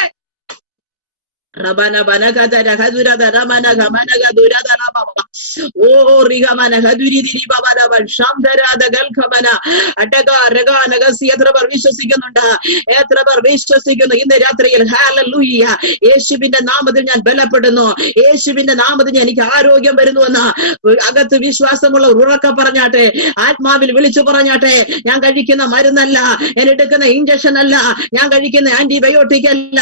Rabana banaga da hadura da ramana gamana gadura da rababa. Oh rigamana haduri diri baba da ban shamdara da galkamana ataga raga nagasi etrabar വിശ്വസിക്കുന്നുണ്ട്. എത്രപേർ വിശ്വസിക്കുന്നു ഇന്ന് രാത്രിയിൽ? ഹല്ലേലൂയ. യേശുവിന്റെ നാമത്തിൽ ഞാൻ ബലപ്പെടുന്നു. യേശുവിന്റെ നാമത്തിൽ എനിക്ക് ആരോഗ്യം വരുന്നുവെന്ന് അകത്ത് വിശ്വാസമുള്ള ഉറക്ക പറഞ്ഞാട്ടെ. ആത്മാവിൽ വിളിച്ചു പറഞ്ഞാട്ടെ. ഞാൻ കഴിക്കുന്ന മരുന്നല്ല, ഞാൻ എടുക്കുന്ന ഇഞ്ചക്ഷൻ അല്ല, ഞാൻ കഴിക്കുന്ന ആന്റിബയോട്ടിക് അല്ല.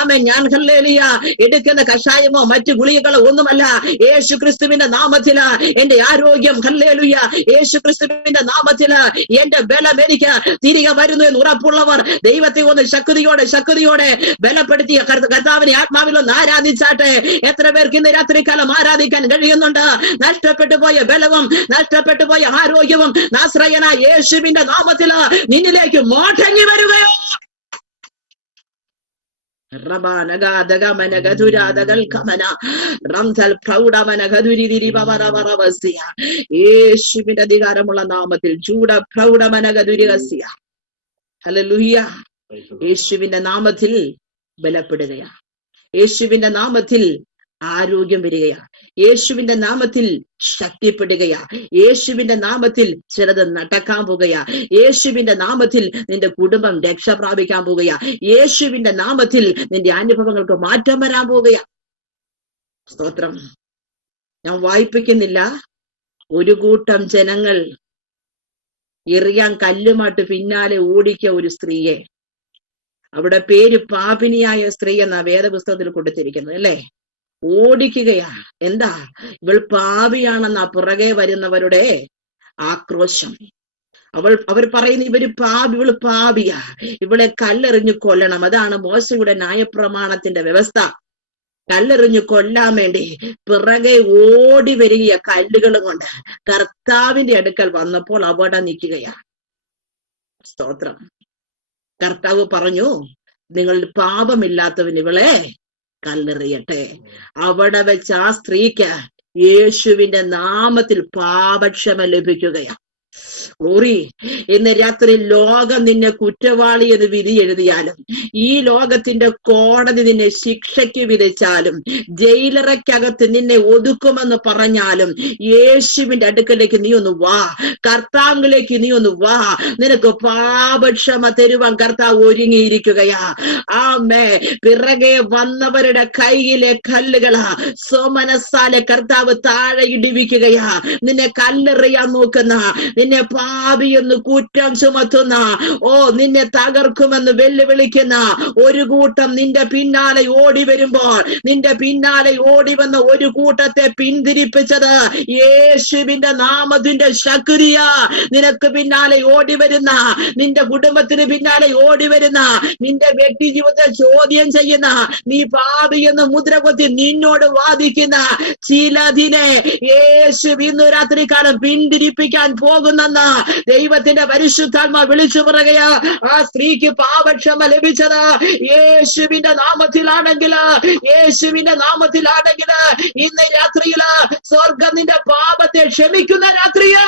ആമേൻ. ഞാൻ ഹല്ലേലൂയ എടുക്കുന്ന കഷായമോ മറ്റു ഗുളികകളോ ഒന്നുമല്ല. യേശു ക്രിസ്തുവിന്റെ നാമത്തില് എന്റെ ആരോഗ്യം, ഹല്ലേലൂയ, യേശു ക്രിസ്തുവിന്റെ നാമത്തില് എന്റെ ബലം എനിക്ക് തിരികെ വരുന്നു എന്ന് ഉറപ്പുള്ളവർ ദൈവത്തെ ഒന്ന് ശക്തിയോടെ ബലപ്പെടുത്തിയ കർത്താവിനെ ആത്മാവിൽ ഒന്ന് ആരാധിച്ചാട്ടെ. എത്ര പേർക്ക് ഇന്ന് രാത്രികാലം ആരാധിക്കാൻ കഴിയുന്നുണ്ട്? നഷ്ടപ്പെട്ടു പോയ ബലവും നഷ്ടപ്പെട്ടു പോയ ആരോഗ്യവും നാസ്രയനായ യേശുവിന്റെ നാമത്തില് നിന്നിലേക്ക് മോട്ടങ്ങി വരികയോ. യേശുവിന്റെ അധികാരമുള്ള നാമത്തിൽ ചൂട പ്രൗഢമനഗതുരികസ്യ. ഹല്ലേലൂയ. യേശുവിന്റെ നാമത്തിൽ ബലപ്പെടുകയാ. യേശുവിന്റെ നാമത്തിൽ ആരോഗ്യം വരികയാ. യേശുവിന്റെ നാമത്തിൽ ശക്തിപ്പെടുകയാ. യേശുവിന്റെ നാമത്തിൽ ചിലത് നടക്കാൻ പോകുകയാ. യേശുവിന്റെ നാമത്തിൽ നിന്റെ കുടുംബം രക്ഷ പ്രാപിക്കാൻ പോകുകയാ. യേശുവിന്റെ നാമത്തിൽ നിന്റെ അനുഭവങ്ങൾക്ക് മാറ്റം വരാൻ പോകുകയാ. സ്തോത്രം. ഞാൻ വായിപ്പിക്കുന്നില്ല. ഒരു കൂട്ടം ജനങ്ങൾ എറിയാൻ കല്ലുമായിട്ട് പിന്നാലെ ഓടിക്ക ഒരു സ്ത്രീയെ. അവിടെ പേര് പാപിനിയായ സ്ത്രീ എന്നാ വേദപുസ്തകത്തിൽ കൊടുത്തിരിക്കുന്നത് അല്ലേ? ഓടിക്കുകയാ. എന്താ? ഇവൾ പാപിയാണെന്നാ പുറകെ വരുന്നവരുടെ ആക്രോശം. അവർ പറയുന്നു ഇവള് പാപിയാ, ഇവളെ കല്ലെറിഞ്ഞു കൊല്ലണം. അതാണ് മോശയുടെ ന്യായപ്രമാണത്തിന്റെ വ്യവസ്ഥ. കല്ലെറിഞ്ഞു കൊല്ലാൻ വേണ്ടി പിറകെ ഓടി വരികയാ കല്ലുകളും കൊണ്ട്. കർത്താവിന്റെ അടുക്കൽ വന്നപ്പോൾ അവിടെ നിൽക്കുകയാ. സ്തോത്രം. കർത്താവ് പറഞ്ഞു, നിങ്ങൾ പാപമില്ലാത്തവൻ ഇവളെ കല്ലെറിയട്ടെ. അവിടെ വെച്ച് ആ സ്ത്രീക്ക് യേശുവിന്റെ നാമത്തിൽ പാപക്ഷമ ലഭിക്കുകയാ. ഗ്ലോറി. ഇന്ന് രാത്രി ലോകം നിന്നെ കുറ്റവാളി എന്ന് വിധി എഴുതിയാലും, ഈ ലോകത്തിന്റെ കോടതി നിന്നെ ശിക്ഷയ്ക്ക് വിധിച്ചാലും, ജയിലറയ്ക്കകത്ത് നിന്നെ ഒതുക്കുമെന്ന് പറഞ്ഞാലും, യേശുവിന്റെ അടുക്കലേക്ക് നീ ഒന്ന് വാ. കർത്താവിലേക്ക് നീ ഒന്ന് വാ. നിനക്ക് പാപക്ഷമ തരുവാൻ കർത്താവ് ഒരുങ്ങിയിരിക്കുകയാ. ആമേ. പിറകെ വന്നവരുടെ കയ്യിലെ കല്ലുകളാ സോമനസാലെ കർത്താവ് താഴെ ഇടിവിക്കുകയാ. നിന്നെ കല്ലെറിയാൻ നോക്കുന്ന, നിന്നെ പാപിയെന്ന് കുറ്റം ചുമത്തുന്ന, നിന്നെ തകർക്കുമെന്ന് വെല്ലുവിളിക്കുന്ന ഒരു കൂട്ടം നിന്റെ പിന്നാലെ ഓടി വരുമ്പോൾ, നിന്റെ പിന്നാലെ ഓടി വന്ന ഒരു കൂട്ടത്തെ പിന്തിരിപ്പിച്ചത് യേശുവിന്റെ നാമത്തിന്റെ ശക്തിയാ. നിനക്ക് പിന്നാലെ ഓടി വരുന്ന, നിന്റെ കുടുംബത്തിന് പിന്നാലെ ഓടി വരുന്ന, നിന്റെ വ്യക്തി ജീവിതത്തെ ചോദ്യം ചെയ്യുന്ന, നീ പാപിയെന്ന് മുദ്രകുത്തി നിന്നോട് വാദിക്കുന്ന ചിലതിനെ യേശു ഇന്ന് രാത്രികാലം പിന്തിരിപ്പിക്കാൻ പോകുന്നെന്ന് ദൈവത്തിന്റെ പരിശുദ്ധാത്മാ വിളിച്ചു പറയുകയാ. ആ സ്ത്രീക്ക് പാപക്ഷമ ലഭിച്ചത് യേശുവിന്റെ നാമത്തിലാണെങ്കിൽ, യേശുവിന്റെ നാമത്തിലാണെങ്കിൽ ഇന്ന് രാത്രിയില് സ്വർഗം നിന്റെ പാപത്തെ ക്ഷമിക്കുന്ന രാത്രിയാ.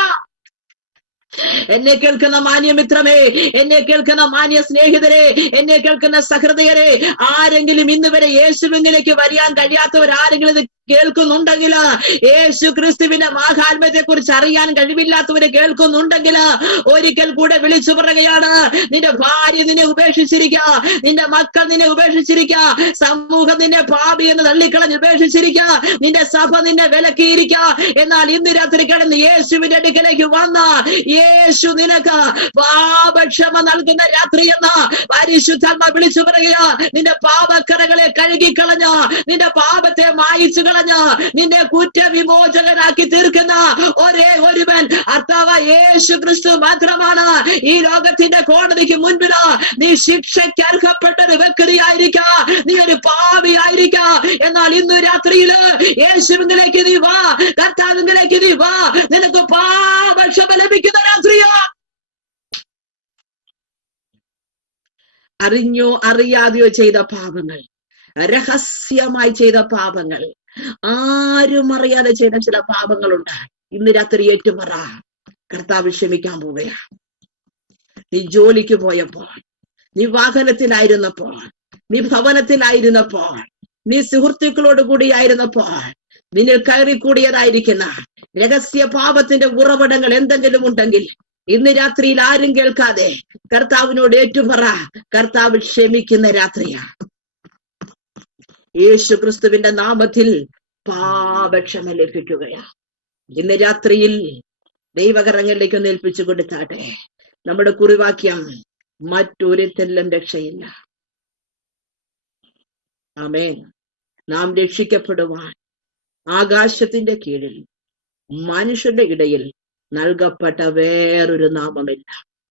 എന്നെ കേൾക്കുന്ന മാന്യമിത്രമേ, എന്നെ കേൾക്കുന്ന മാന്യ സ്നേഹിതരെ, എന്നെ കേൾക്കുന്ന സഹൃദയരെ, ആരെങ്കിലും ഇന്ന് വരെ യേശുവിലേക്ക് വരാൻ കഴിയാത്തവർ ആരെങ്കിലും ഇത് കേൾക്കുന്നുണ്ടെങ്കിൽ, യേശു ക്രിസ്തുവിന്റെ മാഹാത്മ്യത്തെ കുറിച്ച് അറിയാൻ കഴിവില്ലാത്തവരെ കേൾക്കുന്നുണ്ടെങ്കിൽ, ഒരിക്കൽ കൂടെ വിളിച്ചു പറയുകയാണ്, നിന്റെ ഭാര്യ നിന്നെ ഉപേക്ഷിച്ചിരിക്കുക, നിന്റെ മക്കൾ നിന്നെ ഉപേക്ഷിച്ചിരിക്കുക, സമൂഹം നിന്നെ പാപി എന്ന് തള്ളിക്കളഞ്ഞ് ഉപേക്ഷിച്ചിരിക്കുക, നിന്റെ സഭ നിന്നെ വിലക്കിയിരിക്കുക. എന്നാൽ ഇന്ന് രാത്രി കിടന്ന് യേശുവിന്റെ അടുക്കലേക്ക് വന്ന യേശു നിനക്ക് പാപക്ഷമ നൽകുന്ന രാത്രി എന്ന് പരിശുദ്ധാത്മാ വിളിച്ചു പറയുക. നിന്റെ പാപക്കറകളെ കഴുകിക്കളഞ്ഞ, നിന്റെ പാപത്തെ മായിച്ചു കളഞ്ഞ, നിന്നെ കുറ്റവിമോചകനാക്കി തീർക്കുന്ന ഒരേ ഒരുവൻ അർത്താവ് യേശു ക്രിസ്തു മാത്രമാണ്. ഈ ലോകത്തിന്റെ കോടതിക്ക് മുൻപിൽ നീ ശിക്ഷയ്ക്ക് അർഹപ്പെട്ട ഒരു വ്യക്തിയായിരിക്കാം, നീ ഒരു പാപിയായിരിക്കാം. എന്നാൽ ഇന്ന് രാത്രിയില് യേശുവിലേക്ക് നീ വാ, കർത്താവിലേക്ക് നീ വാ, നിനക്ക് പാപക്ഷമ ലഭിക്കുന്ന രാത്രിയാ. അറിഞ്ഞോ അറിയാതെയോ ചെയ്ത പാപങ്ങൾ, രഹസ്യമായി ചെയ്ത പാപങ്ങൾ, ആരും അറിയാതെ ചെയ്ത ചില പാപങ്ങളുണ്ട്. ഇന്ന് രാത്രി ഏറ്റുപറ, കർത്താവ് ക്ഷമിക്കാൻ പോവുകയാ. നീ ജോലിക്ക് പോയപ്പോൾ, നീ വാഹനത്തിലായിരുന്നപ്പോൾ, നീ ഭവനത്തിലായിരുന്നപ്പോൾ, നീ സുഹൃത്തുക്കളോട് കൂടിയായിരുന്നപ്പോൾ നിന്നിൽ കയറിക്കൂടിയതായിരിക്കുന്ന രഹസ്യ പാപത്തിന്റെ ഉറവിടങ്ങൾ എന്തെങ്കിലും ഉണ്ടെങ്കിൽ ഇന്ന് രാത്രിയിൽ ആരും കേൾക്കാതെ കർത്താവിനോട് ഏറ്റുപറ, കർത്താവ് ക്ഷമിക്കുന്ന രാത്രിയാ. യേശു ക്രിസ്തുവിന്റെ നാമത്തിൽ പാപക്ഷമ ലഭിക്കുകയാ. ഇന്ന് രാത്രിയിൽ ദൈവകരങ്ങളിലേക്ക് ഒന്ന് ഏൽപ്പിച്ചു കൊടുത്താട്ടെ. നമ്മുടെ കുറിവാക്യം, മറ്റൊരുത്തരിലും രക്ഷയില്ല. ആമേൻ. നാം രക്ഷിക്കപ്പെടുവാൻ ആകാശത്തിന്റെ കീഴിൽ മനുഷ്യരുടെ ഇടയിൽ നൽകപ്പെട്ട വേറൊരു നാമമില്ല.